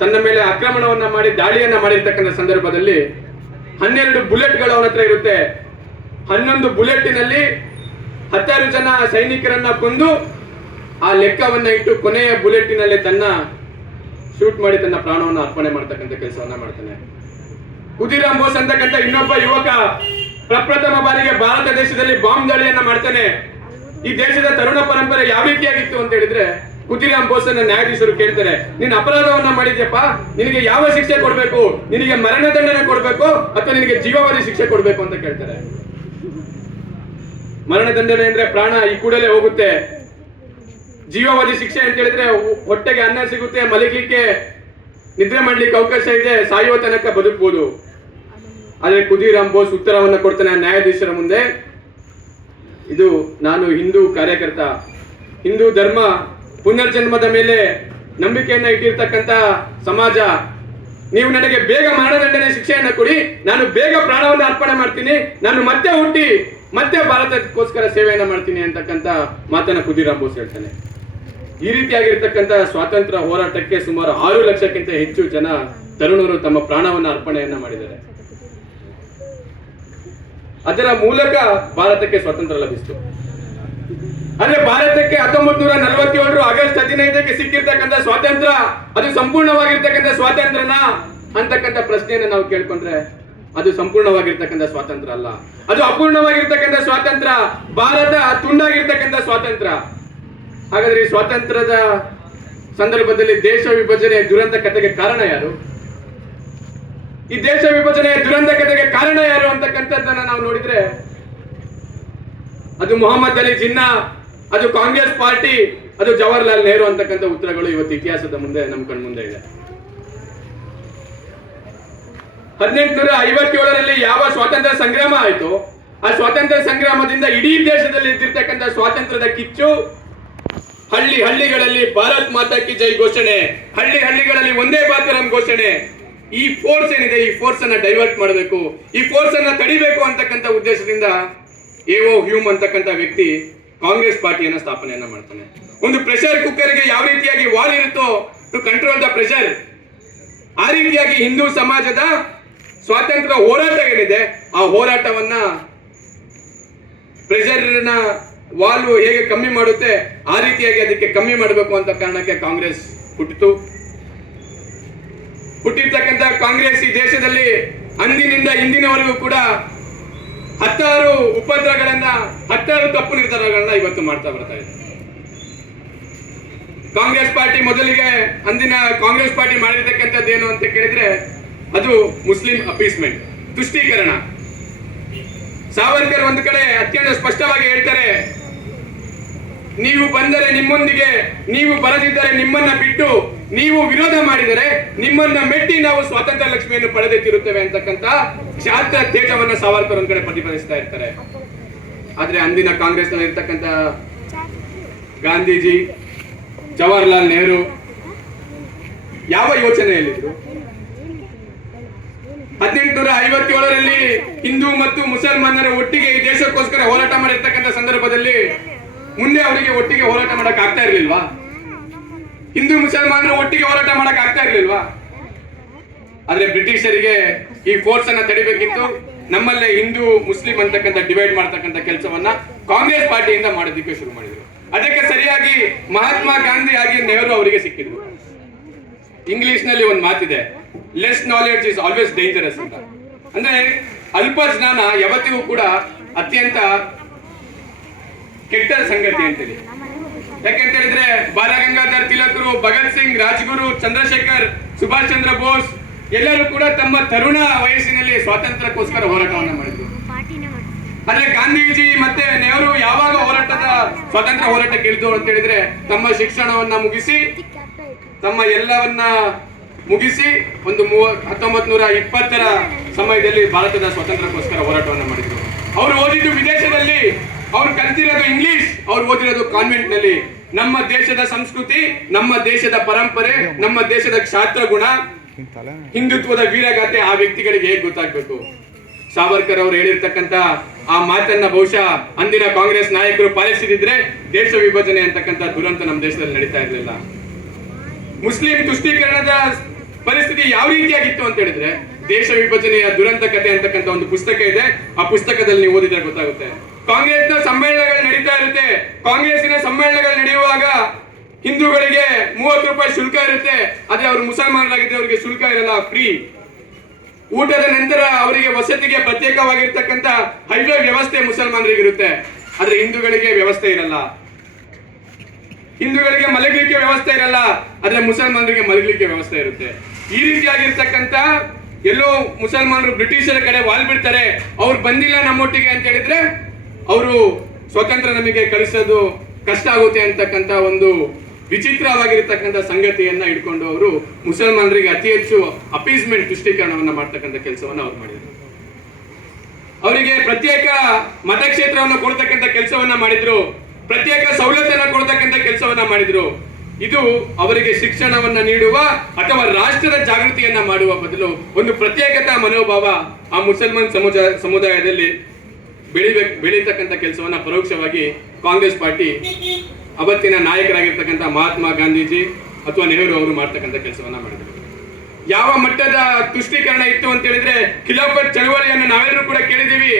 ತನ್ನ ಮೇಲೆ ಆಕ್ರಮಣವನ್ನ ಮಾಡಿ ದಾಳಿಯನ್ನ ಮಾಡಿರ್ತಕ್ಕಂಥ ಸಂದರ್ಭದಲ್ಲಿ 12 ಬುಲೆಟ್ಗಳು ಅವನ ಹತ್ರ ಇರುತ್ತೆ. 11 ಬುಲೆಟ್ಟಿನಲ್ಲಿ 16 ಜನ ಸೈನಿಕರನ್ನ ಕೊಂದು ಆ ಲೆಕ್ಕವನ್ನ ಇಟ್ಟು ಕೊನೆಯ ಬುಲೆಟ್ಟಿನಲ್ಲಿ ತನ್ನ ಶೂಟ್ ಮಾಡಿ ತನ್ನ ಪ್ರಾಣವನ್ನು ಅರ್ಪಣೆ ಮಾಡ್ತಕ್ಕಂಥ ಕೆಲಸವನ್ನ ಮಾಡ್ತಾನೆ. ಖುದಿರಾಮ್ ಬೋಸ್ ಅಂತಕ್ಕಂಥ ಇನ್ನೊಬ್ಬ ಯುವಕ ಪ್ರಪ್ರಥಮ ಬಾರಿಗೆ ಭಾರತ ದೇಶದಲ್ಲಿ ಬಾಂಬ್ ದಾಳಿಯನ್ನ ಮಾಡ್ತಾನೆ. ಈ ದೇಶದ ತರುಣ ಪರಂಪರೆ ಯಾವ ರೀತಿಯಾಗಿತ್ತು ಅಂತ ಹೇಳಿದ್ರೆ, ಖುದಿರಾಮ್ ಬೋಸನ್ನ ನ್ಯಾಯಾಧೀಶರು ಕೇಳ್ತಾರೆ, ನೀನು ಅಪರಾಧವನ್ನ ಮಾಡಿದ್ಯಪ್ಪ, ನಿನಗೆ ಯಾವ ಶಿಕ್ಷೆ ಕೊಡ್ಬೇಕು? ನಿನಗೆ ಮರಣದಂಡನೆ ಕೊಡ್ಬೇಕು ಅಥವಾ ನಿನಗೆ ಜೀವಾವಧಿ ಶಿಕ್ಷೆ ಕೊಡ್ಬೇಕು ಅಂತ ಕೇಳ್ತಾರೆ. ಮರಣದಂಡನೆ ಅಂದ್ರೆ ಪ್ರಾಣ ಈ ಕೂಡಲೇ ಹೋಗುತ್ತೆ. ಜೀವಾವಧಿ ಶಿಕ್ಷೆ ಅಂತ ಹೇಳಿದ್ರೆ ಹೊಟ್ಟೆಗೆ ಅನ್ನ ಸಿಗುತ್ತೆ, ಮಲಗಲಿಕ್ಕೆ ನಿದ್ರೆ ಮಾಡ್ಲಿಕ್ಕೆ ಅವಕಾಶ ಇದೆ, ಸಾಯುವ ತನಕ ಬದುಕಬಹುದು. ಆದ್ರೆ ಖುದಿರಾಮ್ ಬೋಸ್ ಉತ್ತರವನ್ನ ಕೊಡ್ತಾನೆ ನ್ಯಾಯಾಧೀಶರ ಮುಂದೆ, ಇದು ನಾನು ಹಿಂದೂ ಕಾರ್ಯಕರ್ತ, ಹಿಂದೂ ಧರ್ಮ ಪುನರ್ಜನ್ಮದ ಮೇಲೆ ನಂಬಿಕೆಯನ್ನ ಇಟ್ಟಿರ್ತಕ್ಕಂಥ ಸಮಾಜ. ನೀವು ನನಗೆ ಬೇಗ ಮರಣದಂಡನೆ ಶಿಕ್ಷೆಯನ್ನ ಕೊಡಿ, ನಾನು ಬೇಗ ಪ್ರಾಣವನ್ನು ಅರ್ಪಣೆ ಮಾಡ್ತೀನಿ, ನಾನು ಮತ್ತೆ ಹುಟ್ಟಿ ಮತ್ತೆ ಭಾರತಕ್ಕೋಸ್ಕರ ಸೇವೆಯನ್ನ ಮಾಡ್ತೀನಿ ಅಂತಕ್ಕಂಥ ಮಾತನ್ನ ಖುದಿರಾಮ್ ಬೋಸ್ ಹೇಳ್ತಾನೆ. ಈ ರೀತಿಯಾಗಿರ್ತಕ್ಕಂಥ ಸ್ವಾತಂತ್ರ್ಯ ಹೋರಾಟಕ್ಕೆ ಸುಮಾರು 6 ಲಕ್ಷಕ್ಕಿಂತ ಹೆಚ್ಚು ಜನ ತರುಣರು ತಮ್ಮ ಪ್ರಾಣವನ್ನ ಅರ್ಪಣೆಯನ್ನ ಮಾಡಿದ್ದಾರೆ. ಅದರ ಮೂಲಕ ಭಾರತಕ್ಕೆ ಸ್ವಾತಂತ್ರ್ಯ ಲಭಿಸಿತು. ಅಂದ್ರೆ ಭಾರತಕ್ಕೆ 1947 ಆಗಸ್ಟ್ 15ಕ್ಕೆ ಸಿಕ್ಕಿರ್ತಕ್ಕಂಥ ಸ್ವಾತಂತ್ರ್ಯ ಅದು ಸಂಪೂರ್ಣವಾಗಿರ್ತಕ್ಕಂಥ ಸ್ವಾತಂತ್ರ್ಯನ ಅಂತಕ್ಕಂಥ ಪ್ರಶ್ನೆಯನ್ನು ನಾವು ಕೇಳ್ಕೊಂಡ್ರೆ ಅದು ಸಂಪೂರ್ಣವಾಗಿರ್ತಕ್ಕಂಥ ಸ್ವಾತಂತ್ರ್ಯ ಅಲ್ಲ, ಅದು ಅಪೂರ್ಣವಾಗಿರ್ತಕ್ಕಂಥ ಸ್ವಾತಂತ್ರ್ಯ. ಭಾರತ ತುಂಡಾಗಿರ್ತಕ್ಕಂಥ ಸ್ವಾತಂತ್ರ್ಯ. ಹಾಗಾದ್ರೆ ಈ ಸ್ವಾತಂತ್ರ್ಯದ ಸಂದರ್ಭದಲ್ಲಿ ದೇಶ ವಿಭಜನೆ ದುರಂತ ಕಥೆಗೆ ಕಾರಣ ಯಾರು? ಈ ದೇಶ ವಿಭಜನೆಯ ದುರಂತ ಕಥೆಗೆ ಕಾರಣ ಯಾರು ಅಂತಕ್ಕಂಥದ್ದನ್ನ ನಾವು ನೋಡಿದ್ರೆ ಅದು ಮೊಹಮ್ಮದ್ ಅಲಿ ಜಿನ್ನಾ, ಅದು ಕಾಂಗ್ರೆಸ್ ಪಾರ್ಟಿ, ಅದು ಜವಾಹರ್ಲಾಲ್ ನೆಹರು ಅಂತಕ್ಕಂಥ ಉತ್ತರಗಳು ಇವತ್ತು ಇತಿಹಾಸದ ಮುಂದೆ ನಮ್ಮ ಕಣ್ಮುಂದೆ ಇದೆ. 1857ರಲ್ಲಿ ಯಾವ ಸ್ವಾತಂತ್ರ್ಯ ಸಂಗ್ರಾಮ ಆಯಿತು, ಆ ಸ್ವಾತಂತ್ರ್ಯ ಸಂಗ್ರಾಮದಿಂದ ಇಡೀ ದೇಶದಲ್ಲಿ ಇದ್ದಿರ್ತಕ್ಕಂಥ ಸ್ವಾತಂತ್ರ್ಯದ ಕಿಚ್ಚು ಹಳ್ಳಿಗಳಲ್ಲಿ ಭಾರತ್ ಮಾತಾ ಕಿ ಜೈ ಘೋಷಣೆ, ಹಳ್ಳಿಗಳಲ್ಲಿ ಒಂದೇ ಮಾತರಂ ಘೋಷಣೆ. ಈ ಫೋರ್ಸ್ ಏನಿದೆ, ಈ ಫೋರ್ಸ್ ಅನ್ನ ಡೈವರ್ಟ್ ಮಾಡಬೇಕು, ಈ ಫೋರ್ಸ್ ಅನ್ನ ತಡಿಬೇಕು ಅಂತಕ್ಕಂಥ ಉದ್ದೇಶದಿಂದ ಎಒ ಹ್ಯೂಮ್ ಅಂತಕ್ಕಂಥ ವ್ಯಕ್ತಿ ಕಾಂಗ್ರೆಸ್ ಪಾರ್ಟಿಯನ್ನ ಸ್ಥಾಪನೆಯನ್ನ ಮಾಡ್ತಾನೆ. ಒಂದು ಪ್ರೆಷರ್ ಕುಕ್ಕರ್ಗೆ ಯಾವ ರೀತಿಯಾಗಿ ವಾಲ್ ಇರುತ್ತೋ ಟು ಕಂಟ್ರೋಲ್ ದ ಪ್ರೆಷರ್, ಆ ರೀತಿಯಾಗಿ ಹಿಂದೂ ಸಮಾಜದ ಸ್ವಾತಂತ್ರ್ಯ ಹೋರಾಟ ಏನಿದೆ ಆ ಹೋರಾಟವನ್ನ ಪ್ರೆಷರ್ನ ವಾಲ್ವ್ ಹೇಗೆ ಕಮ್ಮಿ ಮಾಡುತ್ತೆ ಆ ರೀತಿಯಾಗಿ ಅದಕ್ಕೆ ಕಮ್ಮಿ ಮಾಡಬೇಕು ಅಂತ ಕಾರಣಕ್ಕೆ ಕಾಂಗ್ರೆಸ್ ಹುಟ್ಟಿರ್ತಕ್ಕಂಥ ಕಾಂಗ್ರೆಸ್ ಈ ದೇಶದಲ್ಲಿ ಅಂದಿನಿಂದ ಇಂದಿನವರೆಗೂ ಕೂಡ 10 ಉಪದ್ರವಗಳನ್ನ 10 ತಪ್ಪು ನಿರ್ಧಾರಗಳನ್ನ ಇವತ್ತು ಮಾಡ್ತಾ ಬರ್ತಾ ಇದೆ. ಕಾಂಗ್ರೆಸ್ ಪಾರ್ಟಿ ಮೊದಲಿಗೆ ಅಂದಿನ ಕಾಂಗ್ರೆಸ್ ಪಾರ್ಟಿ ಮಾಡಿರ್ತಕ್ಕಂಥದ್ದು ಏನು ಅಂತ ಕೇಳಿದ್ರೆ ಅದು ಮುಸ್ಲಿಂ ಅಪೀಸ್ಮೆಂಟ್, ತುಷ್ಟೀಕರಣ. ಸಾವರ್ಕರ್ ಒಂದು ಕಡೆ ಅತ್ಯಂತ ಸ್ಪಷ್ಟವಾಗಿ ಹೇಳ್ತಾರೆ, ನೀವು ಬಂದರೆ ನಿಮ್ಮೊಂದಿಗೆ, ನೀವು ಬರದಿದ್ದರೆ ನಿಮ್ಮನ್ನ ಬಿಟ್ಟು, ನೀವು ವಿರೋಧ ಮಾಡಿದರೆ ನಿಮ್ಮನ್ನ ಮೆಟ್ಟಿ ನಾವು ಸ್ವಾತಂತ್ರ್ಯ ಲಕ್ಷ್ಮಿಯನ್ನು ಪಡೆದಿರುತ್ತೇವೆ ಅಂತಕ್ಕಂಥ ಕ್ಷಾತ್ರ ತೇಜವನ್ನ ಸಾವರ್ಕರ್ ಒಂದ್ ಕಡೆ ಪ್ರತಿಪಾದಿಸ್ತಾ ಇರ್ತಾರೆ. ಆದ್ರೆ ಅಂದಿನ ಕಾಂಗ್ರೆಸ್ ನಲ್ಲಿ ಇರ್ತಕ್ಕಂಥ ಗಾಂಧೀಜಿ, ಜವಾಹರ್ಲಾಲ್ ನೆಹರು ಯಾವ ಯೋಚನೆಯಲ್ಲಿದ್ರು? 1857ರಲ್ಲಿ ಹಿಂದೂ ಮತ್ತು ಮುಸಲ್ಮಾನರ ಒಟ್ಟಿಗೆ ಈ ದೇಶಕ್ಕೋಸ್ಕರ ಹೋರಾಟ ಮಾಡಿರ್ತಕ್ಕಂಥ ಸಂದರ್ಭದಲ್ಲಿ ಮುಂದೆ ಅವರಿಗೆ ಒಟ್ಟಿಗೆ ಹೋರಾಟ ಮಾಡಕ್ ಆಗ್ತಾ ಇರ್ಲಿಲ್ವಾ? ಹಿಂದೂ ಮುಸಲ್ಮಾನರ ಒಟ್ಟಿಗೆ ಹೋರಾಟ ಮಾಡಕ್ ಆಗ್ತಾ ಇರ್ಲಿಲ್ವಾ? ಆದ್ರೆ ಬ್ರಿಟಿಷರಿಗೆ ಈ ಫೋರ್ಸ್ ಅನ್ನ ತಡಿಬೇಕಿತ್ತು. ನಮ್ಮಲ್ಲೇ ಹಿಂದೂ ಮುಸ್ಲಿಂ ಅಂತಕ್ಕಂಥ ಡಿವೈಡ್ ಮಾಡ್ತಕ್ಕಂಥ ಕೆಲಸವನ್ನ ಕಾಂಗ್ರೆಸ್ ಪಾರ್ಟಿಯಿಂದ ಮಾಡೋದಕ್ಕೆ ಶುರು ಮಾಡಿದ್ರು. ಅದಕ್ಕೆ ಸರಿಯಾಗಿ ಮಹಾತ್ಮ ಗಾಂಧಿ ಆಗಿ ನೆಹರು ಅವರಿಗೆ ಸಿಕ್ಕಿದ್ರು. ಇಂಗ್ಲಿಷ್ ನಲ್ಲಿ ಒಂದು ಮಾತಿದೆ, less knowledge is always dangerous ಅಂತ. ಅಂದ್ರೆ ಅಲ್ಪ ಜ್ಞಾನ ಯಾವತ್ತಿಗೂ ಕೂಡ ಅತ್ಯಂತ ಕೆಟ್ಟ ಸಂಗತಿ ಅಂತೇಳಿ. ಯಾಕೆಂತ ಹೇಳಿದ್ರೆ ಬಾಲಗಂಗಾಧರ್ ತಿಲಕರು, ಭಗತ್ ಸಿಂಗ್, ರಾಜ್ಗುರು, ಚಂದ್ರಶೇಖರ್, ಸುಭಾಷ್ ಚಂದ್ರ ಬೋಸ್ ಎಲ್ಲರೂ ಕೂಡ ತಮ್ಮ ತರುಣ ವಯಸ್ಸಿನಲ್ಲಿ ಸ್ವಾತಂತ್ರ್ಯಕ್ಕೋಸ್ಕರ ಹೋರಾಟವನ್ನ ಮಾಡಿದ್ರು. ಆದ್ರೆ ಗಾಂಧೀಜಿ ಮತ್ತೆ ನೆಹರು ಯಾವಾಗ ಸ್ವಾತಂತ್ರ್ಯ ಹೋರಾಟಕ್ಕೆ ಇಳಿದ್ರು ಅಂತ ಹೇಳಿದ್ರೆ ತಮ್ಮ ಶಿಕ್ಷಣವನ್ನ ಮುಗಿಸಿ, ತಮ್ಮ ಎಲ್ಲವನ್ನ ಮುಗಿಸಿ ಒಂದು 1920ರ ಸಮಯದಲ್ಲಿ ಭಾರತದ ಸ್ವಾತಂತ್ರ್ಯಕ್ಕೋಸ್ಕರ ಹೋರಾಟವನ್ನ ಮಾಡಿದ್ರು. ಅವರು ಓದಿದ್ದು ವಿದೇಶದಲ್ಲಿ, ಅವ್ರು ಕಲ್ತಿರೋದು ಇಂಗ್ಲಿಷ್, ಅವ್ರು ಓದಿರೋದು ಕಾನ್ವೆಂಟ್ ನಲ್ಲಿ. ನಮ್ಮ ದೇಶದ ಸಂಸ್ಕೃತಿ, ನಮ್ಮ ದೇಶದ ಪರಂಪರೆ, ನಮ್ಮ ದೇಶದ ಕ್ಷಾತ್ರ ಗುಣ, ಹಿಂದುತ್ವದ ವೀರಗಾಥೆ ಆ ವ್ಯಕ್ತಿಗಳಿಗೆ ಹೇಗೆ ಗೊತ್ತಾಗ್ಬೇಕು? ಸಾವರ್ಕರ್ ಅವರು ಹೇಳಿರ್ತಕ್ಕಂಥ ಆ ಮಾತನ್ನ ಬಹುಶಃ ಅಂದಿನ ಕಾಂಗ್ರೆಸ್ ನಾಯಕರು ಪಾಲಿಸಿದ್ರೆ ದೇಶ ವಿಭಜನೆ ಅಂತಕ್ಕಂಥ ದುರಂತ ನಮ್ಮ ದೇಶದಲ್ಲಿ ನಡೀತಾ ಇರಲಿಲ್ಲ. ಮುಸ್ಲಿಂ ತುಷ್ಟೀಕರಣದ ಪರಿಸ್ಥಿತಿ ಯಾವ ರೀತಿಯಾಗಿತ್ತು ಅಂತ ಹೇಳಿದ್ರೆ ದೇಶ ವಿಭಜನೆಯ ದುರಂತ ಕಥೆ ಅಂತಕ್ಕಂಥ ಒಂದು ಪುಸ್ತಕ ಇದೆ. ಆ ಪುಸ್ತಕದಲ್ಲಿ ನೀವು ಓದಿದ್ರೆ ಗೊತ್ತಾಗುತ್ತೆ. ಕಾಂಗ್ರೆಸ್ನ ಸಮ್ಮೇಳನಗಳು ನಡೀತಾ ಇರುತ್ತೆ. ಕಾಂಗ್ರೆಸ್ಸಿನ ಸಮ್ಮೇಳನಗಳು ನಡೆಯುವಾಗ ಹಿಂದೂಗಳಿಗೆ 30 ರೂಪಾಯಿ ಶುಲ್ಕ ಇರುತ್ತೆ. ಅದೇ ಅವರು ಮುಸಲ್ಮಾನರಾಗಿದ್ದರೆ ಅವರಿಗೆ ಶುಲ್ಕ ಇರಲ್ಲ, ಫ್ರೀ. ಊಟದ ನಂತರ ಅವರಿಗೆ ವಸತಿಗೆ ಪ್ರತ್ಯೇಕವಾಗಿರ್ತಕ್ಕಂಥ ಹೈವೇ ವ್ಯವಸ್ಥೆ ಮುಸಲ್ಮಾನರಿಗೆ ಇರುತ್ತೆ, ಆದ್ರೆ ಹಿಂದೂಗಳಿಗೆ ವ್ಯವಸ್ಥೆ ಇರಲ್ಲ. ಹಿಂದೂಗಳಿಗೆ ಮಲಗಲಿಕ್ಕೆ ವ್ಯವಸ್ಥೆ ಇರಲ್ಲ, ಆದ್ರೆ ಮುಸಲ್ಮಾನರಿಗೆ ಮಲಗಲಿಕ್ಕೆ ವ್ಯವಸ್ಥೆ ಇರುತ್ತೆ. ಈ ರೀತಿಯಾಗಿರ್ತಕ್ಕಂಥ ಎಲ್ಲೋ ಮುಸಲ್ಮಾನರು ಬ್ರಿಟಿಷರ ಕಡೆ ವಾಲ್ ಬಿಡ್ತಾರೆ, ಅವ್ರು ಬಂದಿಲ್ಲ ನಮ್ಮೊಟ್ಟಿಗೆ ಅಂತ ಹೇಳಿದ್ರೆ ಅವರು ಸ್ವತಂತ್ರ ನಮಗೆ ಕಳಿಸೋದು ಕಷ್ಟ ಆಗುತ್ತೆ ಅಂತಕ್ಕಂಥ ಒಂದು ವಿಚಿತ್ರವಾಗಿರ್ತಕ್ಕಂಥ ಸಂಗತಿಯನ್ನ ಇಟ್ಕೊಂಡು ಅವರು ಮುಸಲ್ಮಾನರಿಗೆ ಅತಿ ಹೆಚ್ಚು ಅಪೀಸ್ಮೆಂಟ್ ತುಷ್ಟೀಕರಣವನ್ನ ಮಾಡ್ತಕ್ಕಂಥ ಕೆಲಸವನ್ನ ಅವ್ರು ಮಾಡಿದ್ರು. ಅವರಿಗೆ ಪ್ರತ್ಯೇಕ ಮತಕ್ಷೇತ್ರವನ್ನು ಕೊಡ್ತಕ್ಕಂಥ ಕೆಲಸವನ್ನ ಮಾಡಿದ್ರು, ಪ್ರತ್ಯೇಕ ಸವಲತ್ತನ್ನ ಕೊಡ್ತಕ್ಕಂಥ ಕೆಲಸವನ್ನ ಮಾಡಿದ್ರು. ಇದು ಅವರಿಗೆ ಶಿಕ್ಷಣವನ್ನ ನೀಡುವ ಅಥವಾ ರಾಷ್ಟ್ರದ ಜಾಗೃತಿಯನ್ನ ಮಾಡುವ ಬದಲು ಒಂದು ಪ್ರತ್ಯೇಕತಾ ಮನೋಭಾವ ಆ ಮುಸಲ್ಮಾನ್ ಸಮುದಾಯದಲ್ಲಿ ಬೆಳೀತಕ್ಕಂಥ ಕೆಲಸವನ್ನ ಪರೋಕ್ಷವಾಗಿ ಕಾಂಗ್ರೆಸ್ ಪಾರ್ಟಿ ಅವತ್ತಿನ ನಾಯಕರಾಗಿರ್ತಕ್ಕಂಥ ಮಹಾತ್ಮ ಗಾಂಧೀಜಿ ಅಥವಾ ನೆಹರು ಅವರು ಮಾಡ್ತಕ್ಕಂಥ ಕೆಲಸವನ್ನ ಮಾಡಿದ್ರು. ಯಾವ ಮಟ್ಟದ ತುಷ್ಟೀಕರಣ ಇತ್ತು ಅಂತ ಹೇಳಿದ್ರೆ, ಖಿಲಾಫತ್ ಚಳವಳಿಯನ್ನು ನಾವೆಲ್ಲರೂ ಕೂಡ ಕೇಳಿದೀವಿ.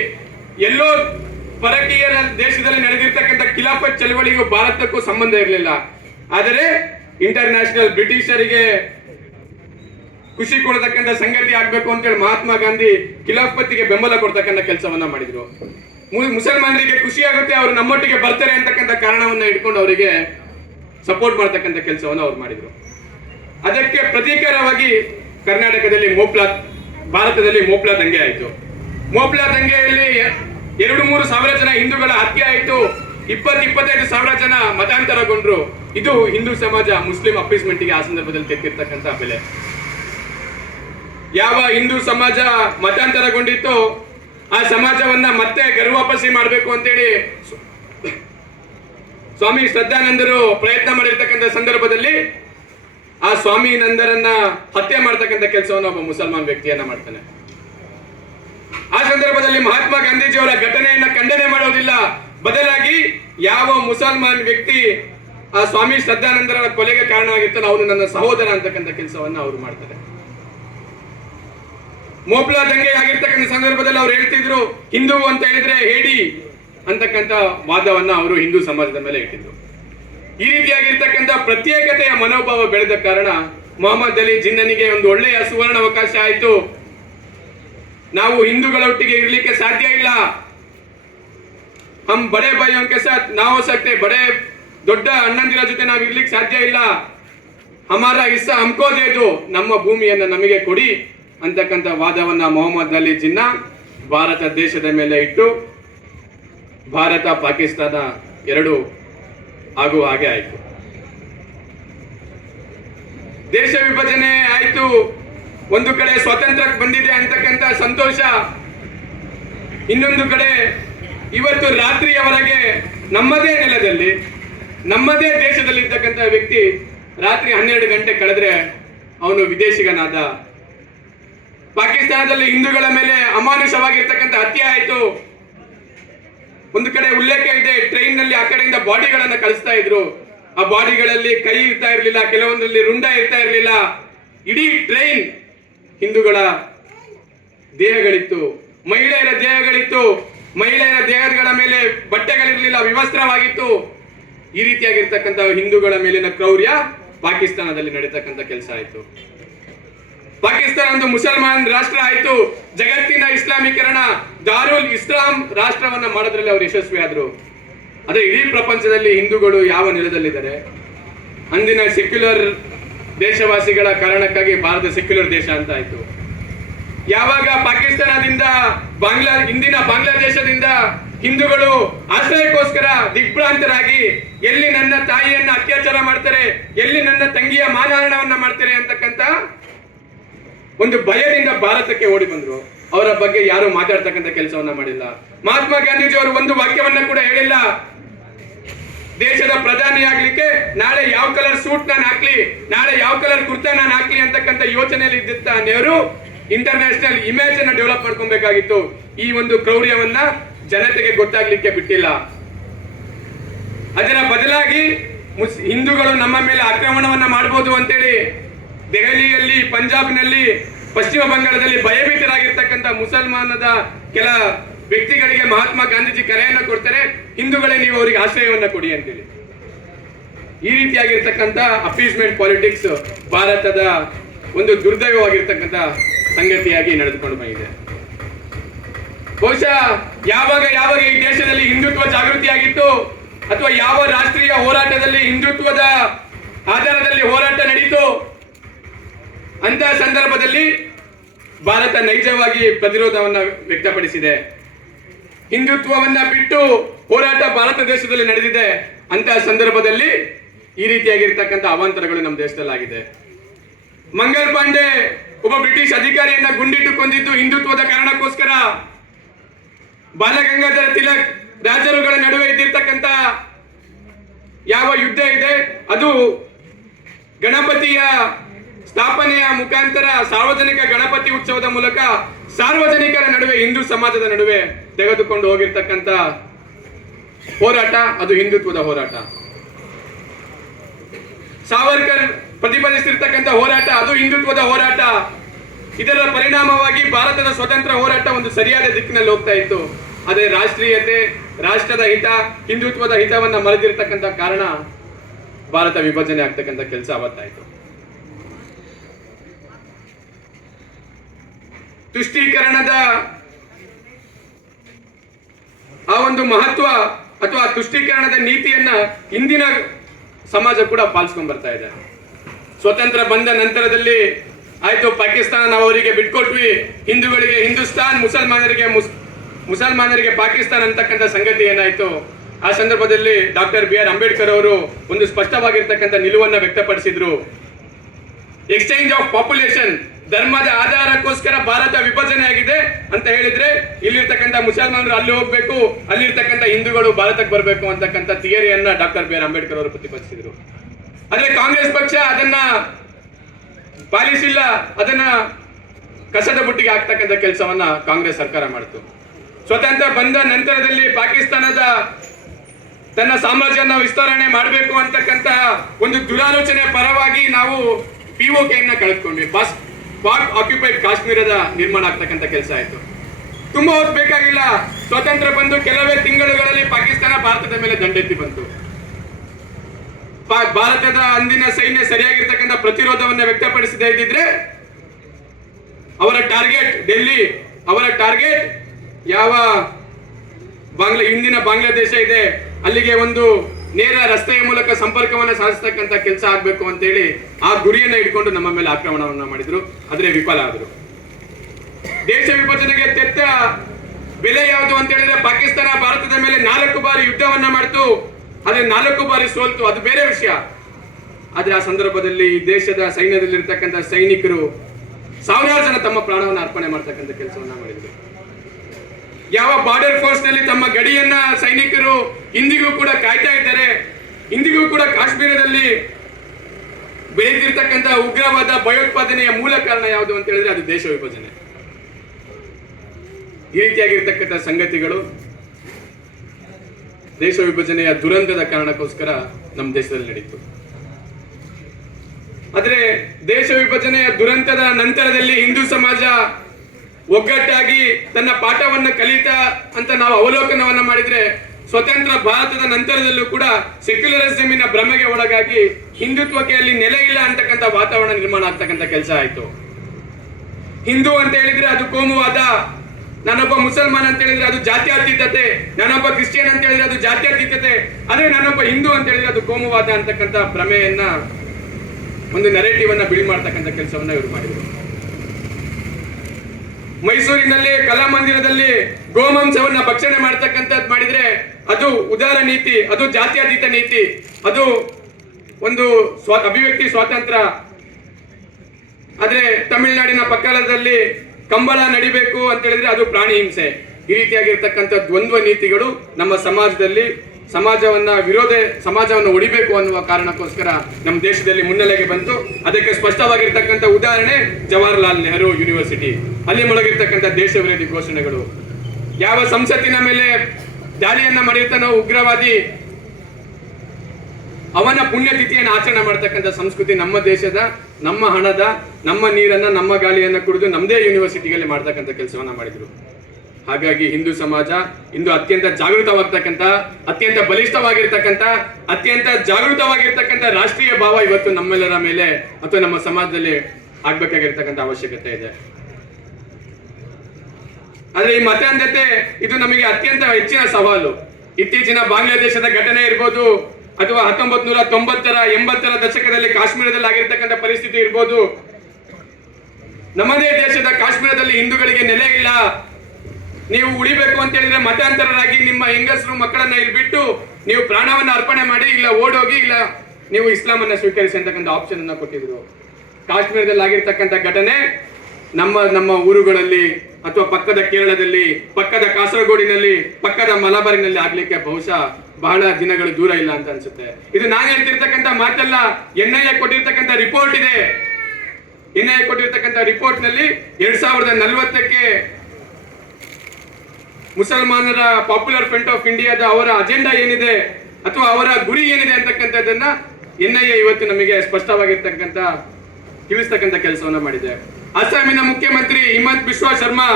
ಎಲ್ಲೋ ಪರಕೀಯರ ದೇಶದಲ್ಲಿ ನಡೆದಿರ್ತಕ್ಕಂಥ ಖಿಲಾಫತ್ ಚಳವಳಿಗೂ ಭಾರತಕ್ಕೂ ಸಂಬಂಧ ಇರಲಿಲ್ಲ. ಆದರೆ ಇಂಟರ್ನ್ಯಾಷನಲ್ ಬ್ರಿಟಿಷರಿಗೆ ಖುಷಿ ಕೊಡತಕ್ಕಂಥ ಸಂಗತಿ ಆಗ್ಬೇಕು ಅಂತೇಳಿ ಮಹಾತ್ಮ ಗಾಂಧಿ ಖಿಲಾಫತ್ತಿಗೆ ಬೆಂಬಲ ಕೊಡ್ತಕ್ಕಂಥ ಕೆಲಸವನ್ನ ಮಾಡಿದ್ರು. ಮುಸಲ್ಮಾನರಿಗೆ ಖುಷಿ ಆಗುತ್ತೆ, ಅವರು ನಮ್ಮೊಟ್ಟಿಗೆ ಬರ್ತಾರೆ ಅಂತಕ್ಕಂಥ ಕಾರಣವನ್ನ ಇಟ್ಕೊಂಡು ಅವರಿಗೆ ಸಪೋರ್ಟ್ ಮಾಡ್ತಕ್ಕಂಥ ಕೆಲಸವನ್ನ ಅವ್ರು ಮಾಡಿದ್ರು. ಅದಕ್ಕೆ ಪ್ರತೀಕಾರವಾಗಿ ಕರ್ನಾಟಕದಲ್ಲಿ ಭಾರತದಲ್ಲಿ ಮೋಪ್ಲಾ ದಂಗೆ ಆಯಿತು. ಮೋಪ್ಲಾ ದಂಗೆಯಲ್ಲಿ 2-3 ಸಾವಿರ ಜನ ಹಿಂದೂಗಳ ಹತ್ಯೆ ಆಯಿತು, 20-25 ಸಾವಿರ ಜನ ಮತಾಂತರಗೊಂಡ್ರು. ಇದು ಹಿಂದೂ ಸಮಾಜ ಮುಸ್ಲಿಂ ಅಪೀಸ್ಮೆಂಟ್ಗೆ ಆ ಸಂದರ್ಭದಲ್ಲಿ ತೆತ್ತಿರ್ತಕ್ಕಂಥ ಬೆಲೆ. ಯಾವ ಹಿಂದೂ ಸಮಾಜ ಮತಾಂತರಗೊಂಡಿತ್ತು ಆ ಸಮಾಜವನ್ನ ಮತ್ತೆ ಗರ್ವಾಪಸಿ ಮಾಡಬೇಕು ಅಂತೇಳಿ ಸ್ವಾಮಿ ಶ್ರದ್ಧಾನಂದರು ಪ್ರಯತ್ನ ಮಾಡಿರ್ತಕ್ಕಂಥ ಸಂದರ್ಭದಲ್ಲಿ ಆ ಸ್ವಾಮಿ ನಂದರನ್ನ ಹತ್ಯೆ ಮಾಡ್ತಕ್ಕಂಥ ಕೆಲಸವನ್ನು ಒಬ್ಬ ಮುಸಲ್ಮಾನ್ ವ್ಯಕ್ತಿಯನ್ನ ಮಾಡ್ತಾನೆ. ಆ ಸಂದರ್ಭದಲ್ಲಿ ಮಹಾತ್ಮ ಗಾಂಧೀಜಿ ಅವರ ಘಟನೆಯನ್ನ ಖಂಡನೆ ಮಾಡೋದಿಲ್ಲ, ಬದಲಾಗಿ ಯಾವ ಮುಸಲ್ಮಾನ್ ವ್ಯಕ್ತಿ ಆ ಸ್ವಾಮಿ ಶ್ರದ್ಧಾನಂದರ ಕೊಲೆಗೆ ಕಾರಣ ಆಗಿರ್ತಾನೆ ಅವನು ನನ್ನ ಸಹೋದರ ಅಂತಕ್ಕಂಥ ಕೆಲಸವನ್ನ ಅವರು ಮಾಡ್ತಾರೆ. ಮೋಪ್ಲಾ ದಂಗೆ ಆಗಿರ್ತಕ್ಕಂಥ ಸಂದರ್ಭದಲ್ಲಿ ಅವ್ರು ಹೇಳ್ತಿದ್ರು, ಹಿಂದೂ ಅಂತ ಹೇಳಿದ್ರೆ ಹೇಡಿ ಅಂತಕ್ಕಂಥ ವಾದವನ್ನ ಅವರು ಹಿಂದೂ ಸಮಾಜದ ಮೇಲೆ ಇಟ್ಟಿದ್ರು. ಈ ರೀತಿಯಾಗಿರ್ತಕ್ಕಂಥ ಪ್ರತ್ಯೇಕತೆಯ ಮನೋಭಾವ ಬೆಳೆದ ಕಾರಣ ಮೊಹಮ್ಮದ್ ಅಲಿ ಜಿನ್ನನಿಗೆ ಒಂದು ಒಳ್ಳೆಯ ಸುವರ್ಣ ಅವಕಾಶ ಆಯಿತು. ನಾವು ಹಿಂದೂಗಳೊಟ್ಟಿಗೆ ಇರ್ಲಿಕ್ಕೆ ಸಾಧ್ಯ ಇಲ್ಲ, ಹಮ್ ಬಡೆ ಭಾಯಿಯೋಂ ಕೆ ಸಾಥ್ ನಾ ಹೋ ಸಕ್ತೆ, ಬಡೆ ದೊಡ್ಡ ಅಣ್ಣಂದಿರ ಜೊತೆ ನಾವು ಇರ್ಲಿಕ್ಕೆ ಸಾಧ್ಯ ಇಲ್ಲ, ಹಮಾರ ಹಿಸ್ಸಾ ಹಮ್ಕೋ ದೇದು, ನಮ್ಮ ಭೂಮಿಯನ್ನ ನಮಗೆ ಕೊಡಿ ಅಂತಕ್ಕಂಥ ವಾದವನ್ನ ಮೊಹಮ್ಮದ್ ಅಲಿ ಜಿನ್ನಾ ಭಾರತ ದೇಶದ ಮೇಲೆ ಇಟ್ಟು ಭಾರತ ಪಾಕಿಸ್ತಾನ ಎರಡು ಆಗುವ ಹಾಗೆ ಆಯಿತು. ದೇಶ ವಿಭಜನೆ ಆಯಿತು, ಒಂದು ಕಡೆ ಸ್ವಾತಂತ್ರ್ಯ ಬಂದಿದೆ ಅಂತಕ್ಕಂಥ ಸಂತೋಷ, ಇನ್ನೊಂದು ಕಡೆ ಇವತ್ತು ರಾತ್ರಿಯವರೆಗೆ ನಮ್ಮದೇ ನೆಲದಲ್ಲಿ ನಮ್ಮದೇ ದೇಶದಲ್ಲಿ ಇರ್ತಕ್ಕಂಥ ವ್ಯಕ್ತಿ ರಾತ್ರಿ 12 ಗಂಟೆ ಕಳೆದ್ರೆ ಅವನು ವಿದೇಶಿಗನಾದ. ಪಾಕಿಸ್ತಾನದಲ್ಲಿ ಹಿಂದೂಗಳ ಮೇಲೆ ಅಮಾನುಷವಾಗಿರ್ತಕ್ಕಂಥ ಹತ್ಯೆ ಆಯಿತು. ಒಂದು ಕಡೆ ಉಲ್ಲೇಖ ಇದೆ, ಟ್ರೈನ್ ನಲ್ಲಿ ಆ ಕಡೆಯಿಂದ ಬಾಡಿಗಳನ್ನ ಕಳಿಸ್ತಾ ಇದ್ರು, ಆ ಬಾಡಿಗಳಲ್ಲಿ ಕೈ ಇರ್ತಾ ಇರ್ಲಿಲ್ಲ, ಕೆಲವೊಂದರಲ್ಲಿ ರುಂಡ ಇರ್ತಾ ಇರ್ಲಿಲ್ಲ, ಇಡೀ ಟ್ರೈನ್ ಹಿಂದೂಗಳ ದೇಹಗಳಿತ್ತು, ಮಹಿಳೆಯರ ದೇಹಗಳಿತ್ತು, ಮಹಿಳೆಯರ ದೇಹಗಳ ಮೇಲೆ ಬಟ್ಟೆಗಳಿರ್ಲಿಲ್ಲ, ವಿವಸ್ತ್ರವಾಗಿತ್ತು. ಈ ರೀತಿಯಾಗಿರ್ತಕ್ಕಂಥ ಹಿಂದೂಗಳ ಮೇಲಿನ ಕ್ರೌರ್ಯ ಪಾಕಿಸ್ತಾನದಲ್ಲಿ ನಡೀತಕ್ಕಂಥ ಕೆಲಸ ಆಯಿತು. ಪಾಕಿಸ್ತಾನ ಒಂದು ಮುಸಲ್ಮಾನ್ ರಾಷ್ಟ್ರ ಆಯಿತು, ಜಗತ್ತಿನ ಇಸ್ಲಾಮೀಕರಣ ದಾರುಲ್ ಇಸ್ಲಾಂ ರಾಷ್ಟ್ರವನ್ನ ಮಾಡೋದ್ರಲ್ಲಿ ಅವರು ಯಶಸ್ವಿ ಆದ್ರು. ಅದೇ ಇಡೀ ಪ್ರಪಂಚದಲ್ಲಿ ಹಿಂದೂಗಳು ಯಾವ ನೆಲದಲ್ಲಿದ್ದಾರೆ, ಅಂದಿನ ಸೆಕ್ಯುಲರ್ ದೇಶವಾಸಿಗಳ ಕಾರಣಕ್ಕಾಗಿ ಭಾರತ ಸೆಕ್ಯುಲರ್ ದೇಶ ಅಂತ ಆಯ್ತು. ಯಾವಾಗ ಪಾಕಿಸ್ತಾನದಿಂದ ಇಂದಿನ ಬಾಂಗ್ಲಾದೇಶದಿಂದ ಹಿಂದೂಗಳು ಆಶ್ರಯಕ್ಕೋಸ್ಕರ ದಿಗ್ಭ್ರಾಂತರಾಗಿ ಎಲ್ಲಿ ನನ್ನ ತಾಯಿಯನ್ನ ಅತ್ಯಾಚಾರ ಮಾಡ್ತಾರೆ, ಎಲ್ಲಿ ನನ್ನ ತಂಗಿಯ ಮಾನಹಾರವನ್ನ ಮಾಡ್ತಾರೆ ಅಂತಕ್ಕಂಥ ಒಂದು ಭಯದಿಂದ ಭಾರತಕ್ಕೆ ಓಡಿ ಬಂದ್ರು. ಅವರ ಬಗ್ಗೆ ಯಾರು ಮಾತಾಡ್ತಕ್ಕಂಥ ಕೆಲಸವನ್ನ ಮಾಡಿಲ್ಲ. ಮಹಾತ್ಮ ಗಾಂಧೀಜಿ ಅವರು ಒಂದು ವಾಕ್ಯವನ್ನ ಕೂಡ ಹೇಳಿಲ್ಲ, ದೇಶದ ಪ್ರಧಾನಿ ಆಗ್ಲಿಕ್ಕೆ ನಾಳೆ ಯಾವ ಕಲರ್ ಸೂಟ್ ನಾನು ಹಾಕ್ಲಿ, ನಾಳೆ ಯಾವ ಕಲರ್ ಕುರ್ತಾ ನಾನು ಹಾಕ್ಲಿ ಅಂತಕ್ಕಂಥ ಯೋಚನೆಯಲ್ಲಿ ಇದ್ದ ನೆಹರು ಇಂಟರ್ನ್ಯಾಷನಲ್ ಇಮೇಜ್ ಅನ್ನ ಡೆವಲಪ್ ಮಾಡ್ಕೊಬೇಕಾಗಿತ್ತು. ಈ ಒಂದು ಕ್ರೌರ್ಯವನ್ನ ಜನತೆಗೆ ಗೊತ್ತಾಗ್ಲಿಕ್ಕೆ ಬಿಟ್ಟಿಲ್ಲ. ಅದರ ಬದಲಾಗಿ ಹಿಂದೂಗಳು ನಮ್ಮ ಮೇಲೆ ಆಕ್ರಮಣವನ್ನ ಮಾಡಬಹುದು ಅಂತೇಳಿ ದೆಹಲಿಯಲ್ಲಿ, ಪಂಜಾಬ್ನಲ್ಲಿ, ಪಶ್ಚಿಮ ಬಂಗಾಳದಲ್ಲಿ ಭಯಭೀತರಾಗಿರ್ತಕ್ಕಂಥ ಮುಸಲ್ಮಾನದ ಕೆಲ ವ್ಯಕ್ತಿಗಳಿಗೆ ಮಹಾತ್ಮ ಗಾಂಧೀಜಿ ಕರೆಯನ್ನ ಕೊಡ್ತಾರೆ, ಹಿಂದೂಗಳೇ ನೀವು ಅವರಿಗೆ ಆಶ್ರಯವನ್ನ ಕೊಡಿ ಅಂತೇಳಿ. ಈ ರೀತಿಯಾಗಿರ್ತಕ್ಕಂಥ ಅಪೀಸ್ಮೆಂಟ್ ಪಾಲಿಟಿಕ್ಸ್ ಭಾರತದ ಒಂದು ದುರ್ದೈವವಾಗಿರ್ತಕ್ಕಂಥ ಸಂಗತಿಯಾಗಿ ನಡೆದುಕೊಂಡು ಬಂದಿದೆ. ಬಹುಶಃ ಯಾವಾಗ ಈ ದೇಶದಲ್ಲಿ ಹಿಂದುತ್ವ ಜಾಗೃತಿ ಆಗಿತ್ತು ಅಥವಾ ಯಾವ ರಾಷ್ಟ್ರೀಯ ಹೋರಾಟದಲ್ಲಿ ಹಿಂದುತ್ವದ ಆಧಾರದಲ್ಲಿ ಹೋರಾಟ ನಡೀತು ಅಂತಹ ಸಂದರ್ಭದಲ್ಲಿ ಭಾರತ ನೈಜವಾಗಿ ಪ್ರತಿರೋಧವನ್ನ ವ್ಯಕ್ತಪಡಿಸಿದೆ. ಹಿಂದುತ್ವವನ್ನ ಬಿಟ್ಟು ಹೋರಾಟ ಭಾರತ ದೇಶದಲ್ಲಿ ನಡೆದಿದೆ. ಅಂತಹ ಸಂದರ್ಭದಲ್ಲಿ ಈ ರೀತಿಯಾಗಿರ್ತಕ್ಕಂಥ ಅವಾಂತರಗಳು ನಮ್ಮ ದೇಶದಲ್ಲಿ ಆಗಿದೆ. ಮಂಗಲ್ ಪಾಂಡೆ ಒಬ್ಬ ಬ್ರಿಟಿಷ್ ಅಧಿಕಾರಿಯನ್ನ ಗುಂಡಿಟ್ಟು ಕೊಂದಿದ್ದು ಹಿಂದುತ್ವದ ಕಾರಣಕ್ಕೋಸ್ಕರ. ಬಾಲಗಂಗಾಧರ ತಿಲಕ್ ರಾಜರುಗಳ ನಡುವೆ ಇದ್ದಿರ್ತಕ್ಕಂಥ ಯಾವ ಯುದ್ಧ ಇದೆ ಅದು ಗಣಪತಿಯ ಸ್ಥಾಪನೆಯ ಮುಖಾಂತರ ಸಾರ್ವಜನಿಕ ಗಣಪತಿ ಉತ್ಸವದ ಮೂಲಕ ಸಾರ್ವಜನಿಕರ ನಡುವೆ ಹಿಂದೂ ಸಮಾಜದ ನಡುವೆ ತೆಗೆದುಕೊಂಡು ಹೋಗಿರ್ತಕ್ಕಂಥ ಹೋರಾಟ ಅದು ಹಿಂದುತ್ವದ ಹೋರಾಟ. ಸಾವರ್ಕರ್ ಪ್ರತಿಪಾದಿಸಿರ್ತಕ್ಕಂಥ ಹೋರಾಟ ಅದು ಹಿಂದುತ್ವದ ಹೋರಾಟ. ಇದರ ಪರಿಣಾಮವಾಗಿ ಭಾರತದ ಸ್ವತಂತ್ರ ಹೋರಾಟ ಒಂದು ಸರಿಯಾದ ದಿಕ್ಕಿನಲ್ಲಿ ಹೋಗ್ತಾ ಇತ್ತು. ಆದರೆ ರಾಷ್ಟ್ರೀಯತೆ, ರಾಷ್ಟ್ರದ ಹಿತ, ಹಿಂದುತ್ವದ ಹಿತವನ್ನ ಮರೆತಿರ್ತಕ್ಕಂಥ ಕಾರಣ ಭಾರತ ವಿಭಜನೆ ಆಗ್ತಕ್ಕಂಥ ಕೆಲಸ ಅವತ್ತಾಯಿತು. ತುಷ್ಟೀಕರಣದ ಆ ಒಂದು ಮಹತ್ವ ಅಥವಾ ತುಷ್ಟೀಕರಣದ ನೀತಿಯನ್ನ ಇಂದಿನ ಸಮಾಜ ಕೂಡ ಪಾಲಿಸ್ಕೊಂಡ್ ಬರ್ತಾ ಇದೆ. ಸ್ವತಂತ್ರ ಬಂದ ನಂತರದಲ್ಲಿ ಆಯ್ತು ಪಾಕಿಸ್ತಾನ ನಾವು ಅವರಿಗೆ ಬಿಟ್ಕೊಟ್ವಿ, ಹಿಂದೂಗಳಿಗೆ ಹಿಂದೂಸ್ತಾನ್, ಮುಸಲ್ಮಾನರಿಗೆ ಪಾಕಿಸ್ತಾನ್ ಅಂತಕ್ಕಂಥ ಸಂಗತಿ ಏನಾಯ್ತು. ಆ ಸಂದರ್ಭದಲ್ಲಿ ಡಾಕ್ಟರ್ BR ಅಂಬೇಡ್ಕರ್ ಅವರು ಒಂದು ಸ್ಪಷ್ಟವಾಗಿರ್ತಕ್ಕಂಥ ನಿಲುವನ್ನ ವ್ಯಕ್ತಪಡಿಸಿದ್ರು. ಎಕ್ಸ್ಚೇಂಜ್ ಆಫ್ ಪಾಪ್ಯುಲೇಷನ್, ಧರ್ಮದ ಆಧಾರಕ್ಕೋಸ್ಕರ ಭಾರತ ವಿಭಜನೆ ಆಗಿದೆ ಅಂತ ಹೇಳಿದ್ರೆ ಇಲ್ಲಿರ್ತಕ್ಕಂಥ ಮುಸಲ್ಮಾನರು ಅಲ್ಲಿ ಹೋಗ್ಬೇಕು, ಅಲ್ಲಿರ್ತಕ್ಕಂಥ ಹಿಂದೂಗಳು ಭಾರತಕ್ಕೆ ಬರಬೇಕು ಅಂತಕ್ಕಂಥ ಥಿಯರಿಯನ್ನ ಡಾಕ್ಟರ್ BR ಅಂಬೇಡ್ಕರ್ ಅವರು ಪ್ರತಿಪಾದಿಸಿದ್ರು. ಆದ್ರೆ ಕಾಂಗ್ರೆಸ್ ಪಕ್ಷ ಅದನ್ನ ಪಾಲಿಸಿಲ್ಲ, ಅದನ್ನ ಕಸದ ಬುಟ್ಟಿಗೆ ಹಾಕ್ತಕ್ಕಂಥ ಕೆಲಸವನ್ನ ಕಾಂಗ್ರೆಸ್ ಸರ್ಕಾರ ಮಾಡಿತು. ಸ್ವತಂತ್ರ ಬಂದ ನಂತರದಲ್ಲಿ ಪಾಕಿಸ್ತಾನದ ತನ್ನ ಸಾಮ್ರಾಜ್ಯವನ್ನು ವಿಸ್ತರಣೆ ಮಾಡಬೇಕು ಅಂತಕ್ಕಂಥ ಒಂದು ದುರಾಲೋಚನೆ ಪರವಾಗಿ ನಾವು POKಯನ್ನ ಕಳೆದುಕೊಂಡ್ವಿ. ಪಾಕ್ ಆಕ್ಯುಪೈಡ್ ಕಾಶ್ಮೀರದ ನಿರ್ಮಾಣ ಆಗ್ತಕ್ಕಂಥ ಕೆಲಸ ಆಯ್ತು. ತುಂಬಾ ಹೊತ್ತು ಬೇಕಾಗಿಲ್ಲ, ಸ್ವತಂತ್ರ ಬಂದು ಕೆಲವೇ ತಿಂಗಳುಗಳಲ್ಲಿ ಪಾಕಿಸ್ತಾನ ಭಾರತದ ಮೇಲೆ ದಂಡೆತ್ತಿ ಬಂತು. ಭಾರತದ ಅಂದಿನ ಸೈನ್ಯ ಸರಿಯಾಗಿರ್ತಕ್ಕಂಥ ಪ್ರತಿರೋಧವನ್ನ ವ್ಯಕ್ತಪಡಿಸದೇ ಇದ್ದಿದ್ರೆ ಅವರ ಟಾರ್ಗೆಟ್ ಡೆಲ್ಲಿ, ಅವರ ಟಾರ್ಗೆಟ್ ಯಾವ ಇಂದಿನ ಬಾಂಗ್ಲಾದೇಶ ಇದೆ ಅಲ್ಲಿಗೆ ಒಂದು ನೇರ ರಸ್ತೆಯ ಮೂಲಕ ಸಂಪರ್ಕವನ್ನ ಸಾಧಿಸತಕ್ಕಂಥ ಕೆಲಸ ಆಗ್ಬೇಕು ಅಂತ ಹೇಳಿ ಆ ಗುರಿಯನ್ನ ಇಟ್ಕೊಂಡು ನಮ್ಮ ಮೇಲೆ ಆಕ್ರಮಣವನ್ನ ಮಾಡಿದ್ರು. ಆದ್ರೆ ವಿಫಲ ಆದ್ರು. ದೇಶ ವಿಭಜನೆಗೆ ತೆತ್ತ ಬೆಲೆ ಯಾವುದು ಅಂತ ಹೇಳಿದ್ರೆ ಪಾಕಿಸ್ತಾನ ಭಾರತದ ಮೇಲೆ 4 ಬಾರಿ ಯುದ್ಧವನ್ನ ಮಾಡಿತು. ಆದ್ರೆ 4 ಬಾರಿ ಸೋಲ್ತು, ಅದು ಬೇರೆ ವಿಷಯ. ಆದ್ರೆ ಆ ಸಂದರ್ಭದಲ್ಲಿ ಈ ದೇಶದ ಸೈನ್ಯದಲ್ಲಿರ್ತಕ್ಕಂಥ ಸೈನಿಕರು ಸಾವಿರಾರು ಜನ ತಮ್ಮ ಪ್ರಾಣವನ್ನ ಅರ್ಪಣೆ ಮಾಡ್ತಕ್ಕಂಥ ಕೆಲಸವನ್ನ ಮಾಡಿದ್ರು. ಯಾವ ಬಾರ್ಡರ್ ಫೋರ್ಸ್ ನಲ್ಲಿ ತಮ್ಮ ಗಡಿಯನ್ನ ಸೈನಿಕರು ಇಂದಿಗೂ ಕೂಡ ಕಾಯ್ತಾ ಇದ್ದಾರೆ. ಇಂದಿಗೂ ಕೂಡ ಕಾಶ್ಮೀರದಲ್ಲಿ ಬೆಳೆದಿರ್ತಕ್ಕಂಥ ಉಗ್ರವಾದ ಭಯೋತ್ಪಾದನೆಯ ಮೂಲ ಕಾರಣ ಯಾವುದು ಅಂತ ಹೇಳಿದ್ರೆ ಅದು ದೇಶ ವಿಭಜನೆ. ಈ ರೀತಿಯಾಗಿರ್ತಕ್ಕಂಥ ಸಂಗತಿಗಳು ದೇಶ ವಿಭಜನೆಯ ದುರಂತದ ಕಾರಣಕ್ಕೋಸ್ಕರ ನಮ್ಮ ದೇಶದಲ್ಲಿ ನಡೀತು. ಆದ್ರೆ ದೇಶ ವಿಭಜನೆಯ ದುರಂತದ ನಂತರದಲ್ಲಿ ಹಿಂದೂ ಸಮಾಜ ಒಗ್ಗಟ್ಟಾಗಿ ತನ್ನ ಪಾಠವನ್ನು ಕಲಿತಾ ಅಂತ ನಾವು ಅವಲೋಕನವನ್ನ ಮಾಡಿದ್ರೆ ಸ್ವತಂತ್ರ ಭಾರತದ ನಂತರದಲ್ಲೂ ಕೂಡ ಸೆಕ್ಯುಲರಿಸಮಿನ ಭ್ರಮೆಗೆ ಒಳಗಾಗಿ ಹಿಂದುತ್ವಕ್ಕೆ ಅಲ್ಲಿ ನೆಲೆ ಇಲ್ಲ ಅಂತಕ್ಕಂಥ ವಾತಾವರಣ ನಿರ್ಮಾಣ ಆಗ್ತಕ್ಕಂಥ ಕೆಲಸ ಆಯ್ತು. ಹಿಂದೂ ಅಂತ ಹೇಳಿದ್ರೆ ಅದು ಕೋಮುವಾದ, ನಾನೊಬ್ಬ ಮುಸಲ್ಮಾನ್ ಅಂತ ಹೇಳಿದ್ರೆ ಅದು ಜಾತ್ಯತೀತತೆ, ನಾನೊಬ್ಬ ಕ್ರಿಶ್ಚಿಯನ್ ಅಂತ ಹೇಳಿದ್ರೆ ಅದು ಜಾತ್ಯತೀತತೆ, ಆದ್ರೆ ನಾನೊಬ್ಬ ಹಿಂದೂ ಅಂತ ಹೇಳಿದ್ರೆ ಅದು ಕೋಮುವಾದ ಅಂತಕ್ಕಂಥ ಭ್ರಮೆಯನ್ನ ಒಂದು ನರೇಟಿವ್ ಅನ್ನ ಬಿಳಿ ಮಾಡ್ತಕ್ಕಂಥ ಕೆಲಸವನ್ನ ಇವರು ಮಾಡಿದ್ರು. ಮೈಸೂರಿನಲ್ಲಿ ಕಲಾಮಂದಿರದಲ್ಲಿ ಗೋಮಾಂಸವನ್ನ ಭಕ್ಷಣೆ ಮಾಡ್ತಕ್ಕಂಥದ್ದು ಮಾಡಿದ್ರೆ ಅದು ಉದಾರ ನೀತಿ, ಅದು ಜಾತ್ಯತೀತ ನೀತಿ, ಅದು ಒಂದು ಅಭಿವ್ಯಕ್ತಿ ಸ್ವಾತಂತ್ರ್ಯ. ಆದ್ರೆ ತಮಿಳುನಾಡಿನ ಪಕ್ಕದಲ್ಲಿ ಕಂಬಳ ನಡಿಬೇಕು ಅಂತ ಹೇಳಿದ್ರೆ ಅದು ಪ್ರಾಣಿ ಹಿಂಸೆ. ಈ ರೀತಿಯಾಗಿರ್ತಕ್ಕಂಥ ದ್ವಂದ್ವ ನೀತಿಗಳು ನಮ್ಮ ಸಮಾಜದಲ್ಲಿ ಸಮಾಜವನ್ನು ಒಡಿಬೇಕು ಅನ್ನುವ ಕಾರಣಕ್ಕೋಸ್ಕರ ನಮ್ಮ ದೇಶದಲ್ಲಿ ಮುನ್ನೆಲೆಗೆ ಬಂತು. ಅದಕ್ಕೆ ಸ್ಪಷ್ಟವಾಗಿರ್ತಕ್ಕಂಥ ಉದಾಹರಣೆ ಜವಾಹರ್ಲಾಲ್ ನೆಹರು ಯೂನಿವರ್ಸಿಟಿ. ಅಲ್ಲಿ ಮೊಳಗಿರ್ತಕ್ಕಂಥ ದೇಶ ವಿರೋಧಿ ಘೋಷಣೆಗಳು. ಯಾವ ಸಂಸತ್ತಿನ ಮೇಲೆ ದಾಳಿಯನ್ನ ಮಾಡಿರ್ತಾನೋ ಉಗ್ರವಾದಿ, ಅವನ ಪುಣ್ಯತಿಥಿಯನ್ನು ಆಚರಣೆ ಮಾಡ್ತಕ್ಕಂಥ ಸಂಸ್ಕೃತಿ ನಮ್ಮ ದೇಶದ, ನಮ್ಮ ಹಣದ, ನಮ್ಮ ನೀರನ್ನ, ನಮ್ಮ ಗಾಳಿಯನ್ನ ಕುಡಿದು ನಮ್ಮದೇ ಯೂನಿವರ್ಸಿಟಿಗಳಲ್ಲಿ ಮಾಡ್ತಕ್ಕಂಥ ಕೆಲಸವನ್ನ ಮಾಡಿದ್ರು. ಹಾಗಾಗಿ ಹಿಂದೂ ಸಮಾಜ ಇಂದು ಅತ್ಯಂತ ಜಾಗೃತವಾಗ್ತಕ್ಕಂಥ, ಅತ್ಯಂತ ಬಲಿಷ್ಠವಾಗಿರ್ತಕ್ಕಂಥ, ಅತ್ಯಂತ ಜಾಗೃತವಾಗಿರ್ತಕ್ಕಂಥ ರಾಷ್ಟ್ರೀಯ ಭಾವ ಇವತ್ತು ನಮ್ಮೆಲ್ಲರ ಮೇಲೆ ಅಥವಾ ನಮ್ಮ ಸಮಾಜದಲ್ಲಿ ಆಗ್ಬೇಕಾಗಿರ್ತಕ್ಕಂಥ ಅವಶ್ಯಕತೆ ಇದೆ. ಆದ್ರೆ ಈ ಮತಾಂಧತೆ ಇದು ನಮಗೆ ಅತ್ಯಂತ ಹೆಚ್ಚಿನ ಸವಾಲು. ಇತ್ತೀಚಿನ ಬಾಂಗ್ಲಾದೇಶದ ಘಟನೆ ಇರ್ಬೋದು, ಅಥವಾ 1990ರ 80ರ ದಶಕದಲ್ಲಿ ಕಾಶ್ಮೀರದಲ್ಲಿ ಆಗಿರ್ತಕ್ಕಂಥ ಪರಿಸ್ಥಿತಿ ಇರ್ಬೋದು. ನಮ್ಮದೇ ದೇಶದ ಕಾಶ್ಮೀರದಲ್ಲಿ ಹಿಂದೂಗಳಿಗೆ ನೆಲೆ ಇಲ್ಲ, ನೀವು ಉಳಿಬೇಕು ಅಂತ ಹೇಳಿದ್ರೆ ಮತಾಂತರರಾಗಿ ನಿಮ್ಮ ಹೆಂಗಸರು ಮಕ್ಕಳನ್ನ ಇಲ್ಲಿ ಬಿಟ್ಟು ನೀವು ಪ್ರಾಣವನ್ನ ಅರ್ಪಣೆ ಮಾಡಿ, ಇಲ್ಲ ಓಡೋಗಿ, ಇಲ್ಲ ನೀವು ಇಸ್ಲಾಂ ಅನ್ನ ಸ್ವೀಕರಿಸಿ ಅಂತಕ್ಕಂಥ ಆಪ್ಷನ್ ಅನ್ನ ಕೊಟ್ಟಿದ್ರು. ಕಾಶ್ಮೀರದಲ್ಲಿ ಆಗಿರ್ತಕ್ಕಂಥ ಘಟನೆ ನಮ್ಮ ಊರುಗಳಲ್ಲಿ ಅಥವಾ ಪಕ್ಕದ ಕೇರಳದಲ್ಲಿ, ಪಕ್ಕದ ಕಾಸರಗೋಡಿನಲ್ಲಿ, ಪಕ್ಕದ ಮಲಬಾರಿನಲ್ಲಿ ಆಗ್ಲಿಕ್ಕೆ ಬಹುಶಃ ಬಹಳ ದಿನಗಳು ದೂರ ಇಲ್ಲ ಅಂತ ಅನ್ಸುತ್ತೆ. ಇದು ನಾನು ಹೇಳ್ತಿರ್ತಕ್ಕಂಥ ಮಾತಲ್ಲ, NIA ಕೊಟ್ಟಿರ್ತಕ್ಕಂಥ ರಿಪೋರ್ಟ್ ಇದೆ. NIA ಕೊಟ್ಟಿರ್ತಕ್ಕಂಥ ರಿಪೋರ್ಟ್ ನಲ್ಲಿ 2040ಕ್ಕೆ ಮುಸಲ್ಮಾನರ ಪಾಪ್ಯುಲರ್ ಫ್ರಂಟ್ ಆಫ್ ಇಂಡಿಯಾದ ಅವರ ಅಜೆಂಡಾ ಏನಿದೆ ಅಥವಾ ಅವರ ಗುರಿ ಏನಿದೆ ಅಂತಕ್ಕಂಥದ್ದನ್ನ NIA ಇವತ್ತು ನಮಗೆ ಸ್ಪಷ್ಟವಾಗಿರ್ತಕ್ಕಂಥ ತಿಳಿಸ್ತಕ್ಕಂಥ ಕೆಲಸವನ್ನ ಮಾಡಿದೆ. ಅಸ್ಸಾಮಿನ ಮುಖ್ಯಮಂತ್ರಿ ಹಿಮಂತ ಬಿಸ್ವಾ ಶರ್ಮಾ,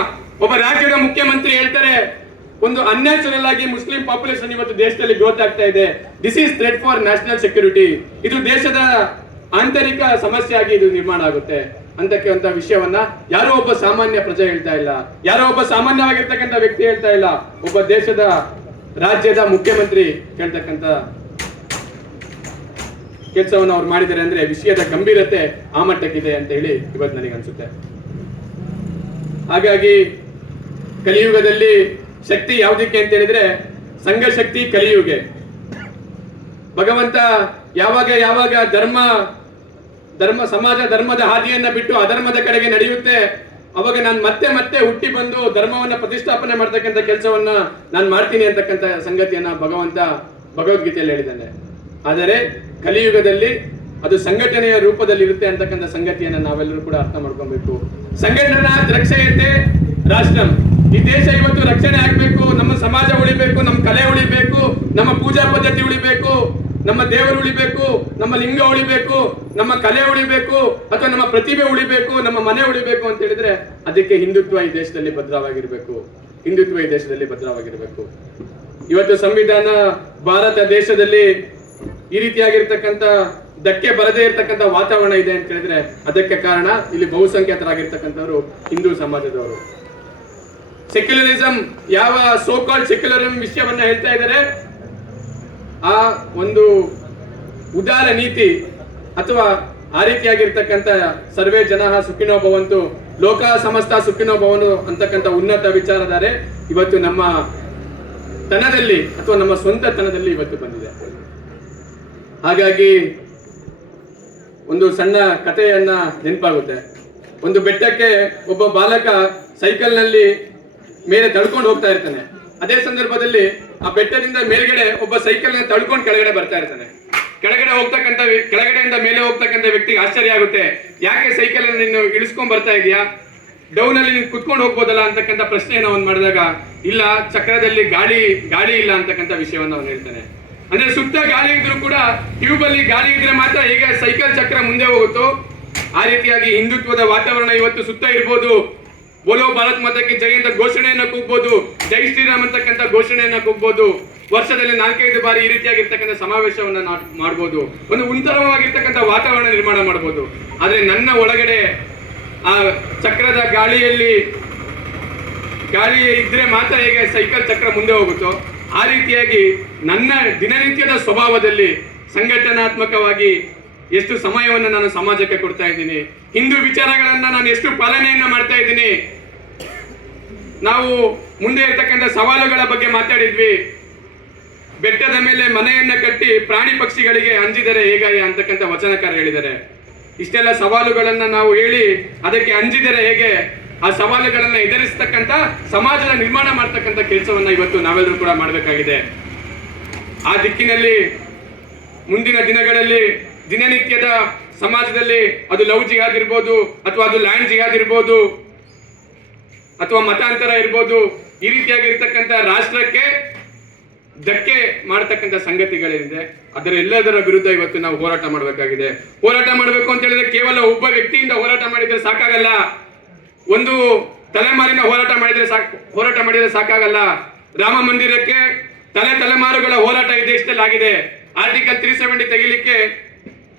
ಒಬ್ಬ ರಾಜ್ಯದ ಮುಖ್ಯಮಂತ್ರಿ ಹೇಳ್ತಾರೆ, ಒಂದು ಅನ್ಯಾಚುರಲ್ ಆಗಿ ಮುಸ್ಲಿಂ ಪಾಪ್ಯುಲೇಷನ್ ಇವತ್ತು ದೇಶದಲ್ಲಿ ಗ್ರೋತ್ ಆಗ್ತಾ ಇದೆ. This is threat for national security. ಇದು ದೇಶದ ಆಂತರಿಕ ಸಮಸ್ಯೆ ಆಗಿ ಇದು ನಿರ್ಮಾಣ ಆಗುತ್ತೆ ಅಂತಕ್ಕಂಥ ವಿಷಯವನ್ನ ಯಾರೋ ಒಬ್ಬ ಸಾಮಾನ್ಯ ಪ್ರಜೆ ಹೇಳ್ತಾ ಇಲ್ಲ, ಯಾರೋ ಒಬ್ಬ ಸಾಮಾನ್ಯವಾಗಿರ್ತಕ್ಕಂಥ ವ್ಯಕ್ತಿ ಹೇಳ್ತಾ ಇಲ್ಲ, ಒಬ್ಬ ದೇಶದ ರಾಜ್ಯದ ಮುಖ್ಯಮಂತ್ರಿ ಹೇಳ್ತಕ್ಕಂಥ ಕೆಲಸವನ್ನು ಅವ್ರು ಮಾಡಿದ್ದಾರೆ ಅಂದ್ರೆ ವಿಷಯದ ಗಂಭೀರತೆ ಆ ಮಟ್ಟಕ್ಕಿದೆ ಅಂತ ಹೇಳಿ ಇವತ್ತು ನನಗೆ ಅನ್ಸುತ್ತೆ. ಹಾಗಾಗಿ ಕಲಿಯುಗದಲ್ಲಿ ಶಕ್ತಿ ಯಾವುದಕ್ಕೆ ಅಂತ ಹೇಳಿದ್ರೆ ಸಂಘ ಶಕ್ತಿ ಕಲಿಯುಗೆ. ಭಗವಂತ ಯಾವಾಗ ಧರ್ಮ ಸಮಾಜ ಧರ್ಮದ ಹಾದಿಯನ್ನ ಬಿಟ್ಟು ಅಧರ್ಮದ ಕಡೆಗೆ ನಡೆಯುತ್ತೆ, ಅವಾಗ ನಾನು ಮತ್ತೆ ಹುಟ್ಟಿ ಬಂದು ಧರ್ಮವನ್ನ ಪ್ರತಿಷ್ಠಾಪನೆ ಮಾಡ್ತಕ್ಕಂಥ ಕೆಲಸವನ್ನ ನಾನು ಮಾಡ್ತೀನಿ ಅಂತಕ್ಕಂಥ ಸಂಗತಿಯನ್ನ ಭಗವಂತ ಭಗವದ್ಗೀತೆಯಲ್ಲಿ ಹೇಳಿದ್ದಾನೆ. ಆದರೆ ಕಲಿಯುಗದಲ್ಲಿ ಅದು ಸಂಘಟನೆಯ ರೂಪದಲ್ಲಿ ಇರುತ್ತೆ ಅಂತಕ್ಕಂಥ ಸಂಗತಿಯನ್ನ ನಾವೆಲ್ಲರೂ ಕೂಡ ಅರ್ಥ ಮಾಡ್ಕೊಬೇಕು. ಸಂಘಟನಾ ರಕ್ಷೆಯತೆ ರಾಷ್ಟ್ರಂ. ಈ ದೇಶ ಇವತ್ತು ರಕ್ಷಣೆ ಆಗ್ಬೇಕು, ನಮ್ಮ ಸಮಾಜ ಉಳಿಬೇಕು, ನಮ್ಮ ಕಲೆ ಉಳಿಬೇಕು, ನಮ್ಮ ಪೂಜಾ ಪದ್ಧತಿ ಉಳಿಬೇಕು, ನಮ್ಮ ದೇವರು ಉಳಿಬೇಕು, ನಮ್ಮ ಲಿಂಗ ಉಳಿಬೇಕು, ನಮ್ಮ ಕಲೆ ಉಳಿಬೇಕು, ಅಥವಾ ನಮ್ಮ ಪ್ರತಿಭೆ ಉಳಿಬೇಕು, ನಮ್ಮ ಮನೆ ಉಳಿಬೇಕು ಅಂತ ಹೇಳಿದ್ರೆ ಅದಕ್ಕೆ ಹಿಂದುತ್ವ ಈ ದೇಶದಲ್ಲಿ ಭದ್ರವಾಗಿರ್ಬೇಕು. ಇವತ್ತು ಸಂವಿಧಾನ ಭಾರತ ದೇಶದಲ್ಲಿ ಈ ರೀತಿಯಾಗಿರ್ತಕ್ಕಂಥ ಧಕ್ಕೆ ಬರದೇ ಇರತಕ್ಕಂಥ ವಾತಾವರಣ ಇದೆ ಅಂತ ಹೇಳಿದ್ರೆ ಅದಕ್ಕೆ ಕಾರಣ ಇಲ್ಲಿ ಬಹುಸಂಖ್ಯಾತರಾಗಿರ್ತಕ್ಕಂಥವ್ರು ಹಿಂದೂ ಸಮಾಜದವರು. ಸೆಕ್ಯುಲರಿಸಂ, ಯಾವ ಸೋಕಾಲ್ಡ್ ಸೆಕ್ಯುಲರಿಸಂ ವಿಷಯವನ್ನ ಹೇಳ್ತಾ ಇದ್ದಾರೆ, ಆ ಒಂದು ಉದಾರ ನೀತಿ ಅಥವಾ ಆ ರೀತಿಯಾಗಿರ್ತಕ್ಕಂಥ ಸರ್ವೇ ಜನಃ ಸುಖಿನೋ ಭವಂತು, ಲೋಕ ಸಮಸ್ತ ಸುಖಿನೋ ಭವನು ಅಂತಕ್ಕಂಥ ಉನ್ನತ ವಿಚಾರಧಾರೆ ಇವತ್ತು ನಮ್ಮ ತನದಲ್ಲಿ ಅಥವಾ ನಮ್ಮ ಸ್ವಂತ ತನದಲ್ಲಿ ಇವತ್ತು ಬಂದಿದೆ. ಹಾಗಾಗಿ ಒಂದು ಸಣ್ಣ ಕಥೆಯನ್ನ ನೆನಪಾಗುತ್ತೆ. ಒಂದು ಬೆಟ್ಟಕ್ಕೆ ಒಬ್ಬ ಬಾಲಕ ಸೈಕಲ್ ನಲ್ಲಿ ಮೇಲೆ ತಳ್ಕೊಂಡು ಹೋಗ್ತಾ ಇರ್ತಾನೆ. ಅದೇ ಸಂದರ್ಭದಲ್ಲಿ ಆ ಬೆಟ್ಟದಿಂದ ಮೇಲ್ಗಡೆ ಒಬ್ಬ ಸೈಕಲ್ ನ ತಳ್ಕೊಂಡು ಕೆಳಗಡೆ ಬರ್ತಾ ಇರ್ತಾನೆ. ಕೆಳಗಡೆಯಿಂದ ಮೇಲೆ ಹೋಗ್ತಕ್ಕಂಥ ವ್ಯಕ್ತಿಗೆ ಆಶ್ಚರ್ಯ ಆಗುತ್ತೆ, ಯಾಕೆ ಸೈಕಲ್ ಅನ್ನು ನೀನು ಇಳಿಸ್ಕೊಂಡ್ ಬರ್ತಾ ಇದೀಯಾ, ಡೌನ್ ಅಲ್ಲಿ ನೀನು ಕುತ್ಕೊಂಡು ಹೋಗ್ಬೋದಲ್ಲ ಅಂತಕ್ಕಂಥ ಪ್ರಶ್ನೆಯನ್ನು ಅವನು ಮಾಡಿದಾಗ, ಇಲ್ಲ ಚಕ್ರದಲ್ಲಿ ಗಾಳಿ ಇಲ್ಲ ಅಂತಕ್ಕಂಥ ವಿಷಯವನ್ನು ಅವನು ಹೇಳ್ತಾನೆ. ಅಂದ್ರೆ ಸುತ್ತ ಗಾಳಿ ಇದ್ರೂ ಕೂಡ ಟ್ಯೂಬ್ ಅಲ್ಲಿ ಗಾಳಿ ಇದ್ರೆ ಮಾತ್ರ ಹೇಗೆ ಸೈಕಲ್ ಚಕ್ರ ಮುಂದೆ ಹೋಗುತ್ತೋ ಆ ರೀತಿಯಾಗಿ ಹಿಂದುತ್ವದ ವಾತಾವರಣ ಇವತ್ತು ಸುತ್ತ ಇರ್ಬೋದು. ಬೋಲೋ ಭಾರತ್ ಮಾತಾಕ್ಕೆ ಜೈ ಅಂತ ಘೋಷಣೆಯನ್ನ ಕೂಗ್ಬೋದು, ಜೈ ಶ್ರೀರಾಮ್ ಅಂತಕ್ಕಂಥ ಘೋಷಣೆಯನ್ನ ಕೂಗ್ಬೋದು. ವರ್ಷದಲ್ಲಿ 4-5 ಬಾರಿ ಈ ರೀತಿಯಾಗಿರ್ತಕ್ಕಂಥ ಸಮಾವೇಶವನ್ನ ಮಾಡ್ಬೋದು, ಒಂದು ಉಂತರವಾಗಿರ್ತಕ್ಕಂಥ ವಾತಾವರಣ ನಿರ್ಮಾಣ ಮಾಡ್ಬೋದು. ಆದ್ರೆ ನನ್ನ ಒಳಗಡೆ ಆ ಚಕ್ರದ ಗಾಳಿ ಇದ್ರೆ ಮಾತ್ರ ಹೇಗೆ ಸೈಕಲ್ ಚಕ್ರ ಮುಂದೆ ಹೋಗುತ್ತೋ ಆ ರೀತಿಯಾಗಿ ನನ್ನ ದಿನನಿತ್ಯದ ಸ್ವಭಾವದಲ್ಲಿ ಸಂಘಟನಾತ್ಮಕವಾಗಿ ಎಷ್ಟು ಸಮಯವನ್ನು ನಾನು ಸಮಾಜಕ್ಕೆ ಕೊಡ್ತಾ ಇದ್ದೀನಿ, ಹಿಂದೂ ವಿಚಾರಗಳನ್ನ ನಾನು ಎಷ್ಟು ಪಾಲನೆಯನ್ನ ಮಾಡ್ತಾ ಇದ್ದೀನಿ. ನಾವು ಮುಂದೆ ಇರ್ತಕ್ಕಂಥ ಸವಾಲುಗಳ ಬಗ್ಗೆ ಮಾತಾಡಿದ್ವಿ. ಬೆಟ್ಟದ ಮೇಲೆ ಮನೆಯನ್ನ ಕಟ್ಟಿ ಪ್ರಾಣಿ ಪಕ್ಷಿಗಳಿಗೆ ಅಂಜಿದರೆ ಹೇಗೆ ಅಂತಕ್ಕಂಥ ವಚನಕಾರ ಹೇಳಿದ್ದಾರೆ. ಇಷ್ಟೆಲ್ಲ ಸವಾಲುಗಳನ್ನ ನಾವು ಹೇಳಿ ಅದಕ್ಕೆ ಅಂಜಿದರೆ ಹೇಗೆ, ಆ ಸವಾಲುಗಳನ್ನ ಎದುರಿಸತಕ್ಕಂಥ ಸಮಾಜದ ನಿರ್ಮಾಣ ಮಾಡ್ತಕ್ಕಂಥ ಕೆಲಸವನ್ನ ಇವತ್ತು ನಾವೆಲ್ಲರೂ ಕೂಡ ಮಾಡಬೇಕಾಗಿದೆ. ಆ ದಿಕ್ಕಿನಲ್ಲಿ ಮುಂದಿನ ದಿನಗಳಲ್ಲಿ ದಿನನಿತ್ಯದ ಸಮಾಜದಲ್ಲಿ ಅದು ಲವ್ ಜಿಹಾದ್ ಇರ್ಬೋದು, ಅಥವಾ ಅದು ಲ್ಯಾಂಡ್ ಜಿಹಾದ್ ಇರ್ಬೋದು, ಅಥವಾ ಮತಾಂತರ ಇರ್ಬೋದು, ಈ ರೀತಿಯಾಗಿರ್ತಕ್ಕಂಥ ರಾಷ್ಟ್ರಕ್ಕೆ ಧಕ್ಕೆ ಮಾಡತಕ್ಕಂಥ ಸಂಗತಿಗಳೇನಿದೆ ಅದರ ಎಲ್ಲದರ ವಿರುದ್ಧ ಇವತ್ತು ನಾವು ಹೋರಾಟ ಮಾಡಬೇಕಾಗಿದೆ. ಹೋರಾಟ ಮಾಡಬೇಕು ಅಂತ ಹೇಳಿದ್ರೆ ಕೇವಲ ಒಬ್ಬ ವ್ಯಕ್ತಿಯಿಂದ ಹೋರಾಟ ಮಾಡಿದ್ರೆ ಸಾಕಾಗಲ್ಲ, ಒಂದು ತಲೆಮಾರಿನ ಹೋರಾಟ ಮಾಡಿದ್ರೆ ಸಾಕಾಗಲ್ಲ. ರಾಮ ಮಂದಿರಕ್ಕೆ ತಲೆಮಾರುಗಳ ಹೋರಾಟ ಈ ದೇಶದಲ್ಲಿ ಆಗಿದೆ. ಆರ್ಟಿಕಲ್ 370 ತೆಗಿಲಿಕ್ಕೆ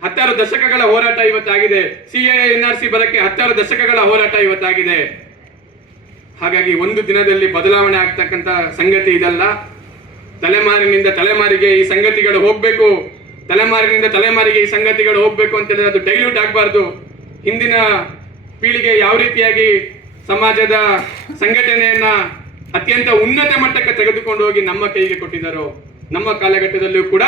10 ದಶಕಗಳ ಹೋರಾಟ ಇವತ್ತಾಗಿದೆ. CAA NRC ಬರಕ್ಕೆ 10 ದಶಕಗಳ ಹೋರಾಟ ಇವತ್ತಾಗಿದೆ. ಹಾಗಾಗಿ ಒಂದು ದಿನದಲ್ಲಿ ಬದಲಾವಣೆ ಆಗ್ತಕ್ಕಂಥ ಸಂಗತಿ ಇದಲ್ಲ. ತಲೆಮಾರಿನಿಂದ ತಲೆಮಾರಿಗೆ ಈ ಸಂಗತಿಗಳು ಹೋಗ್ಬೇಕು, ತಲೆಮಾರಿನಿಂದ ತಲೆಮಾರಿಗೆ ಈ ಸಂಗತಿಗಳು ಹೋಗ್ಬೇಕು ಅಂತ ಹೇಳಿದ್ರೆ ಅದು ಡೈಲ್ಯೂಟ್ ಆಗಬಾರ್ದು. ಹಿಂದಿನ ಪೀಳಿಗೆ ಯಾವ ರೀತಿಯಾಗಿ ಸಮಾಜದ ಸಂಘಟನೆಯನ್ನ ಅತ್ಯಂತ ಉನ್ನತ ಮಟ್ಟಕ್ಕೆ ತೆಗೆದುಕೊಂಡು ಹೋಗಿ ನಮ್ಮ ಕೈಗೆ ಕೊಟ್ಟಿದ್ದಾರೋ, ನಮ್ಮ ಕಾಲಘಟ್ಟದಲ್ಲೂ ಕೂಡ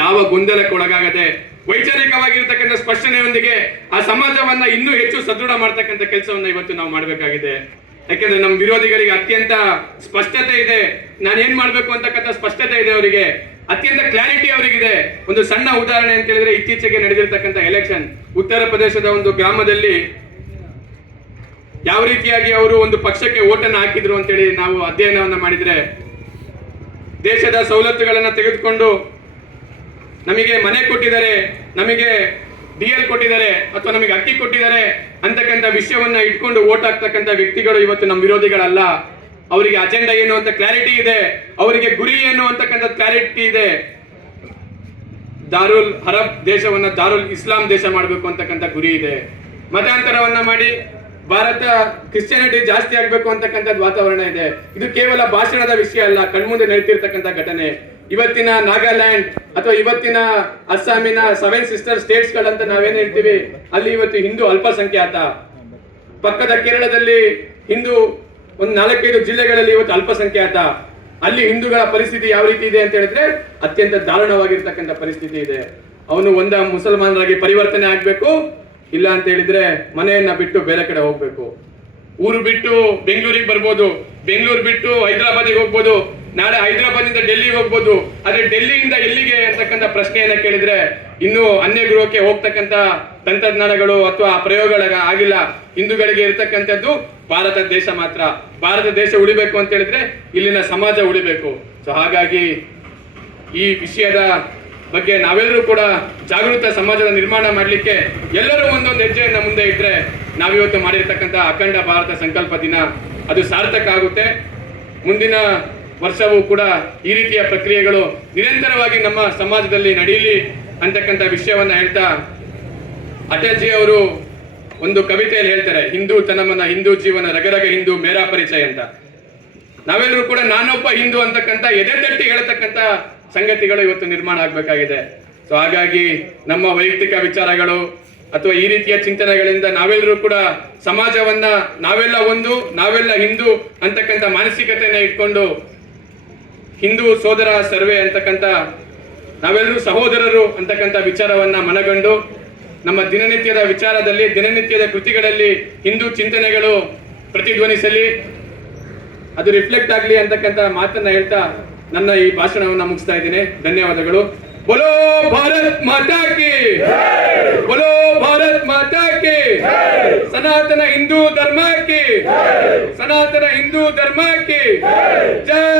ಯಾವ ಗೊಂದಲಕ್ಕೆ ಒಳಗಾಗದೆ ವೈಚಾರಿಕವಾಗಿರ್ತಕ್ಕಂಥ ಸ್ಪಷ್ಟನೆಯೊಂದಿಗೆ ಆ ಸಮಾಜವನ್ನ ಇನ್ನೂ ಹೆಚ್ಚು ಸದೃಢ ಮಾಡ್ತಕ್ಕಂಥ ಕೆಲಸವನ್ನ ಇವತ್ತು ನಾವು ಮಾಡಬೇಕಾಗಿದೆ. ಯಾಕೆಂದ್ರೆ ನಮ್ಮ ವಿರೋಧಿಗಳಿಗೆ ಅತ್ಯಂತ ಸ್ಪಷ್ಟತೆ ಇದೆ, ನಾನು ಏನ್ ಮಾಡ್ಬೇಕು ಅಂತಕ್ಕಂಥ ಸ್ಪಷ್ಟತೆ ಇದೆ ಅವರಿಗೆ, ಅತ್ಯಂತ ಕ್ಲಾರಿಟಿ ಅವರಿಗಿದೆ. ಒಂದು ಸಣ್ಣ ಉದಾಹರಣೆ ಅಂತ ಹೇಳಿದ್ರೆ, ಇತ್ತೀಚೆಗೆ ನಡೆದಿರ್ತಕ್ಕಂಥ ಎಲೆಕ್ಷನ್ ಉತ್ತರ ಪ್ರದೇಶದ ಒಂದು ಗ್ರಾಮದಲ್ಲಿ ಯಾವ ರೀತಿಯಾಗಿ ಅವರು ಒಂದು ಪಕ್ಷಕ್ಕೆ ಓಟನ್ನು ಹಾಕಿದ್ರು ಅಂತೇಳಿ ನಾವು ಅಧ್ಯಯನವನ್ನ ಮಾಡಿದ್ರೆ, ದೇಶದ ಸವಲತ್ತುಗಳನ್ನ ತೆಗೆದುಕೊಂಡು ನಮಗೆ ಮನೆ ಕೊಟ್ಟಿದ್ದಾರೆ, ನಮಗೆ DL ಕೊಟ್ಟಿದ್ದಾರೆ ಅಥವಾ ನಮಗೆ ಅಕ್ಕಿ ಕೊಟ್ಟಿದ್ದಾರೆ ಅಂತಕ್ಕಂಥ ವಿಷಯವನ್ನ ಇಟ್ಕೊಂಡು ಓಟ್ ಹಾಕ್ತಕ್ಕಂಥ ವ್ಯಕ್ತಿಗಳು ಇವತ್ತು ನಮ್ಮ ವಿರೋಧಿಗಳಲ್ಲ. ಅವರಿಗೆ ಅಜೆಂಡಾ ಏನು ಅಂತ ಕ್ಲಾರಿಟಿ ಇದೆ, ಅವರಿಗೆ ಗುರಿ ಏನು ಅಂತಕ್ಕಂಥ ಕ್ಲಾರಿಟಿ ಇದೆ. ದಾರುಲ್ ಅರಬ್ ದೇಶವನ್ನ ದಾರುಲ್ ಇಸ್ಲಾಂ ದೇಶ ಮಾಡಬೇಕು ಅಂತಕ್ಕಂಥ ಗುರಿ ಇದೆ. ಮತಾಂತರವನ್ನ ಮಾಡಿ ಭಾರತ ಕ್ರಿಶ್ಚಿಯಾನಿಟಿ ಜಾಸ್ತಿ ಆಗ್ಬೇಕು ಅಂತಕ್ಕಂಥದ್ದು ವಾತಾವರಣ ಇದೆ. ಇದು ಕೇವಲ ಭಾಷಣದ ವಿಷಯ ಅಲ್ಲ, ಕಣ್ಮುಂದೆ ನಡೀತಿರ್ತಕ್ಕಂಥ ಘಟನೆ. ಇವತ್ತಿನ ನಾಗಾಲ್ಯಾಂಡ್ ಅಥವಾ ಇವತ್ತಿನ ಅಸ್ಸಾಮಿನ 7 ಸಿಸ್ಟರ್ ಸ್ಟೇಟ್ಸ್ ಗಳಂತ ನಾವೇನ್ ಹೇಳ್ತೀವಿ, ಅಲ್ಲಿ ಇವತ್ತು ಹಿಂದೂ ಅಲ್ಪಸಂಖ್ಯಾತ. ಪಕ್ಕದ ಕೇರಳದಲ್ಲಿ ಹಿಂದೂ ಒಂದು 4-5 ಜಿಲ್ಲೆಗಳಲ್ಲಿ ಇವತ್ತು ಅಲ್ಪಸಂಖ್ಯಾತ. ಅಲ್ಲಿ ಹಿಂದೂಗಳ ಪರಿಸ್ಥಿತಿ ಯಾವ ರೀತಿ ಇದೆ ಅಂತ ಹೇಳಿದ್ರೆ ಅತ್ಯಂತ ದಾರುಣವಾಗಿರ್ತಕ್ಕಂಥ ಪರಿಸ್ಥಿತಿ ಇದೆ. ಅವನು ಒಂದ ಮುಸಲ್ಮಾನರಾಗಿ ಪರಿವರ್ತನೆ ಆಗ್ಬೇಕು, ಇಲ್ಲ ಅಂತ ಹೇಳಿದ್ರೆ ಮನೆಯನ್ನ ಬಿಟ್ಟು ಬೇರೆ ಕಡೆ ಹೋಗ್ಬೇಕು. ಊರು ಬಿಟ್ಟು ಬೆಂಗಳೂರಿಗೆ ಬರ್ಬೋದು, ಬೆಂಗಳೂರು ಬಿಟ್ಟು ಹೈದರಾಬಾದಿಗೆ ಹೋಗ್ಬೋದು, ನಾಳೆ ಹೈದರಾಬಾದಿಂದ ಡೆಲ್ಲಿಗೆ ಹೋಗ್ಬೋದು. ಆದ್ರೆ ಡೆಲ್ಲಿಯಿಂದ ಎಲ್ಲಿಗೆ ಅಂತಕ್ಕಂಥ ಪ್ರಶ್ನೆಯನ್ನ ಕೇಳಿದ್ರೆ ಇನ್ನು ಅನ್ಯ ಗೃಹಕ್ಕೆ ಹೋಗ್ತಕ್ಕಂಥ ತಂತ್ರಜ್ಞಾನಗಳು ಅಥವಾ ಪ್ರಯೋಗಗಳ ಆಗಿಲ್ಲ. ಹಿಂದೂಗಳಿಗೆ ಇರತಕ್ಕಂಥದ್ದು ಭಾರತ ದೇಶ ಮಾತ್ರ. ಭಾರತ ದೇಶ ಉಳಿಬೇಕು ಅಂತ ಹೇಳಿದ್ರೆ ಇಲ್ಲಿನ ಸಮಾಜ ಉಳಿಬೇಕು. ಸೊ ಹಾಗಾಗಿ ಈ ವಿಷಯದ ಬಗ್ಗೆ ನಾವೆಲ್ಲರೂ ಕೂಡ ಜಾಗೃತ ಸಮಾಜದ ನಿರ್ಮಾಣ ಮಾಡಲಿಕ್ಕೆ ಎಲ್ಲರೂ ಒಂದೊಂದು ಹೆಜ್ಜೆಯನ್ನ ಮುಂದೆ ಇಟ್ಟರೆ ನಾವಿವತ್ತು ಮಾಡಿರ್ತಕ್ಕಂಥ ಅಖಂಡ ಭಾರತ ಸಂಕಲ್ಪ ದಿನ ಅದು ಸಾರ್ಥಕ ಆಗುತ್ತೆ. ಮುಂದಿನ ವರ್ಷವೂ ಕೂಡ ಈ ರೀತಿಯ ಪ್ರಕ್ರಿಯೆಗಳು ನಿರಂತರವಾಗಿ ನಮ್ಮ ಸಮಾಜದಲ್ಲಿ ನಡೆಯಲಿ ಅಂತಕ್ಕಂಥ ವಿಷಯವನ್ನ ಹೇಳ್ತಾ, ಅಟಲ್ಜಿ ಅವರು ಒಂದು ಕವಿತೆಯಲ್ಲಿ ಹೇಳ್ತಾರೆ, ಹಿಂದೂ ತನಮನ ಹಿಂದೂ ಜೀವನ ರಗರಗ ಹಿಂದೂ ಮೇರಾ ಪರಿಚಯ ಅಂತ. ನಾವೆಲ್ಲರೂ ಕೂಡ ನಾನೊಬ್ಬ ಹಿಂದೂ ಅಂತಕ್ಕಂಥ ಎದೆ ತಟ್ಟಿ ಹೇಳ್ತಕ್ಕಂಥ ಸಂಗತಿಗಳು ಇವತ್ತು ನಿರ್ಮಾಣ ಆಗ್ಬೇಕಾಗಿದೆ. ಸೊ ಹಾಗಾಗಿ ನಮ್ಮ ವೈಯಕ್ತಿಕ ವಿಚಾರಗಳು ಅಥವಾ ಈ ರೀತಿಯ ಚಿಂತನೆಗಳಿಂದ ನಾವೆಲ್ಲರೂ ಕೂಡ ಸಮಾಜವನ್ನ ನಾವೆಲ್ಲ ಒಂದು, ನಾವೆಲ್ಲ ಹಿಂದೂ ಅಂತಕ್ಕಂಥ ಮಾನಸಿಕತೆಯನ್ನ ಇಟ್ಕೊಂಡು ಹಿಂದೂ ಸೋದರ ಸರ್ವೆ ಅಂತಕ್ಕಂಥ ನಾವೆಲ್ಲರೂ ಸಹೋದರರು ಅಂತಕ್ಕಂಥ ವಿಚಾರವನ್ನ ಮನಗಂಡು ನಮ್ಮ ದಿನನಿತ್ಯದ ವಿಚಾರದಲ್ಲಿ, ದಿನನಿತ್ಯದ ಕೃತಿಗಳಲ್ಲಿ ಹಿಂದೂ ಚಿಂತನೆಗಳು ಪ್ರತಿಧ್ವನಿಸಲಿ, ಅದು ರಿಫ್ಲೆಕ್ಟ್ ಆಗಲಿ ಅಂತಕ್ಕಂಥ ಮಾತನ್ನ ಹೇಳ್ತಾ ನನ್ನ ಈ ಭಾಷಣವನ್ನ ಮುಗಿಸ್ತಾ ಇದ್ದೀನಿ. ಧನ್ಯವಾದಗಳು. बोलो भारत माता की, बोलो भारत माता की, सनातन हिंदू धर्म की, सनातन हिंदू धर्म की जय।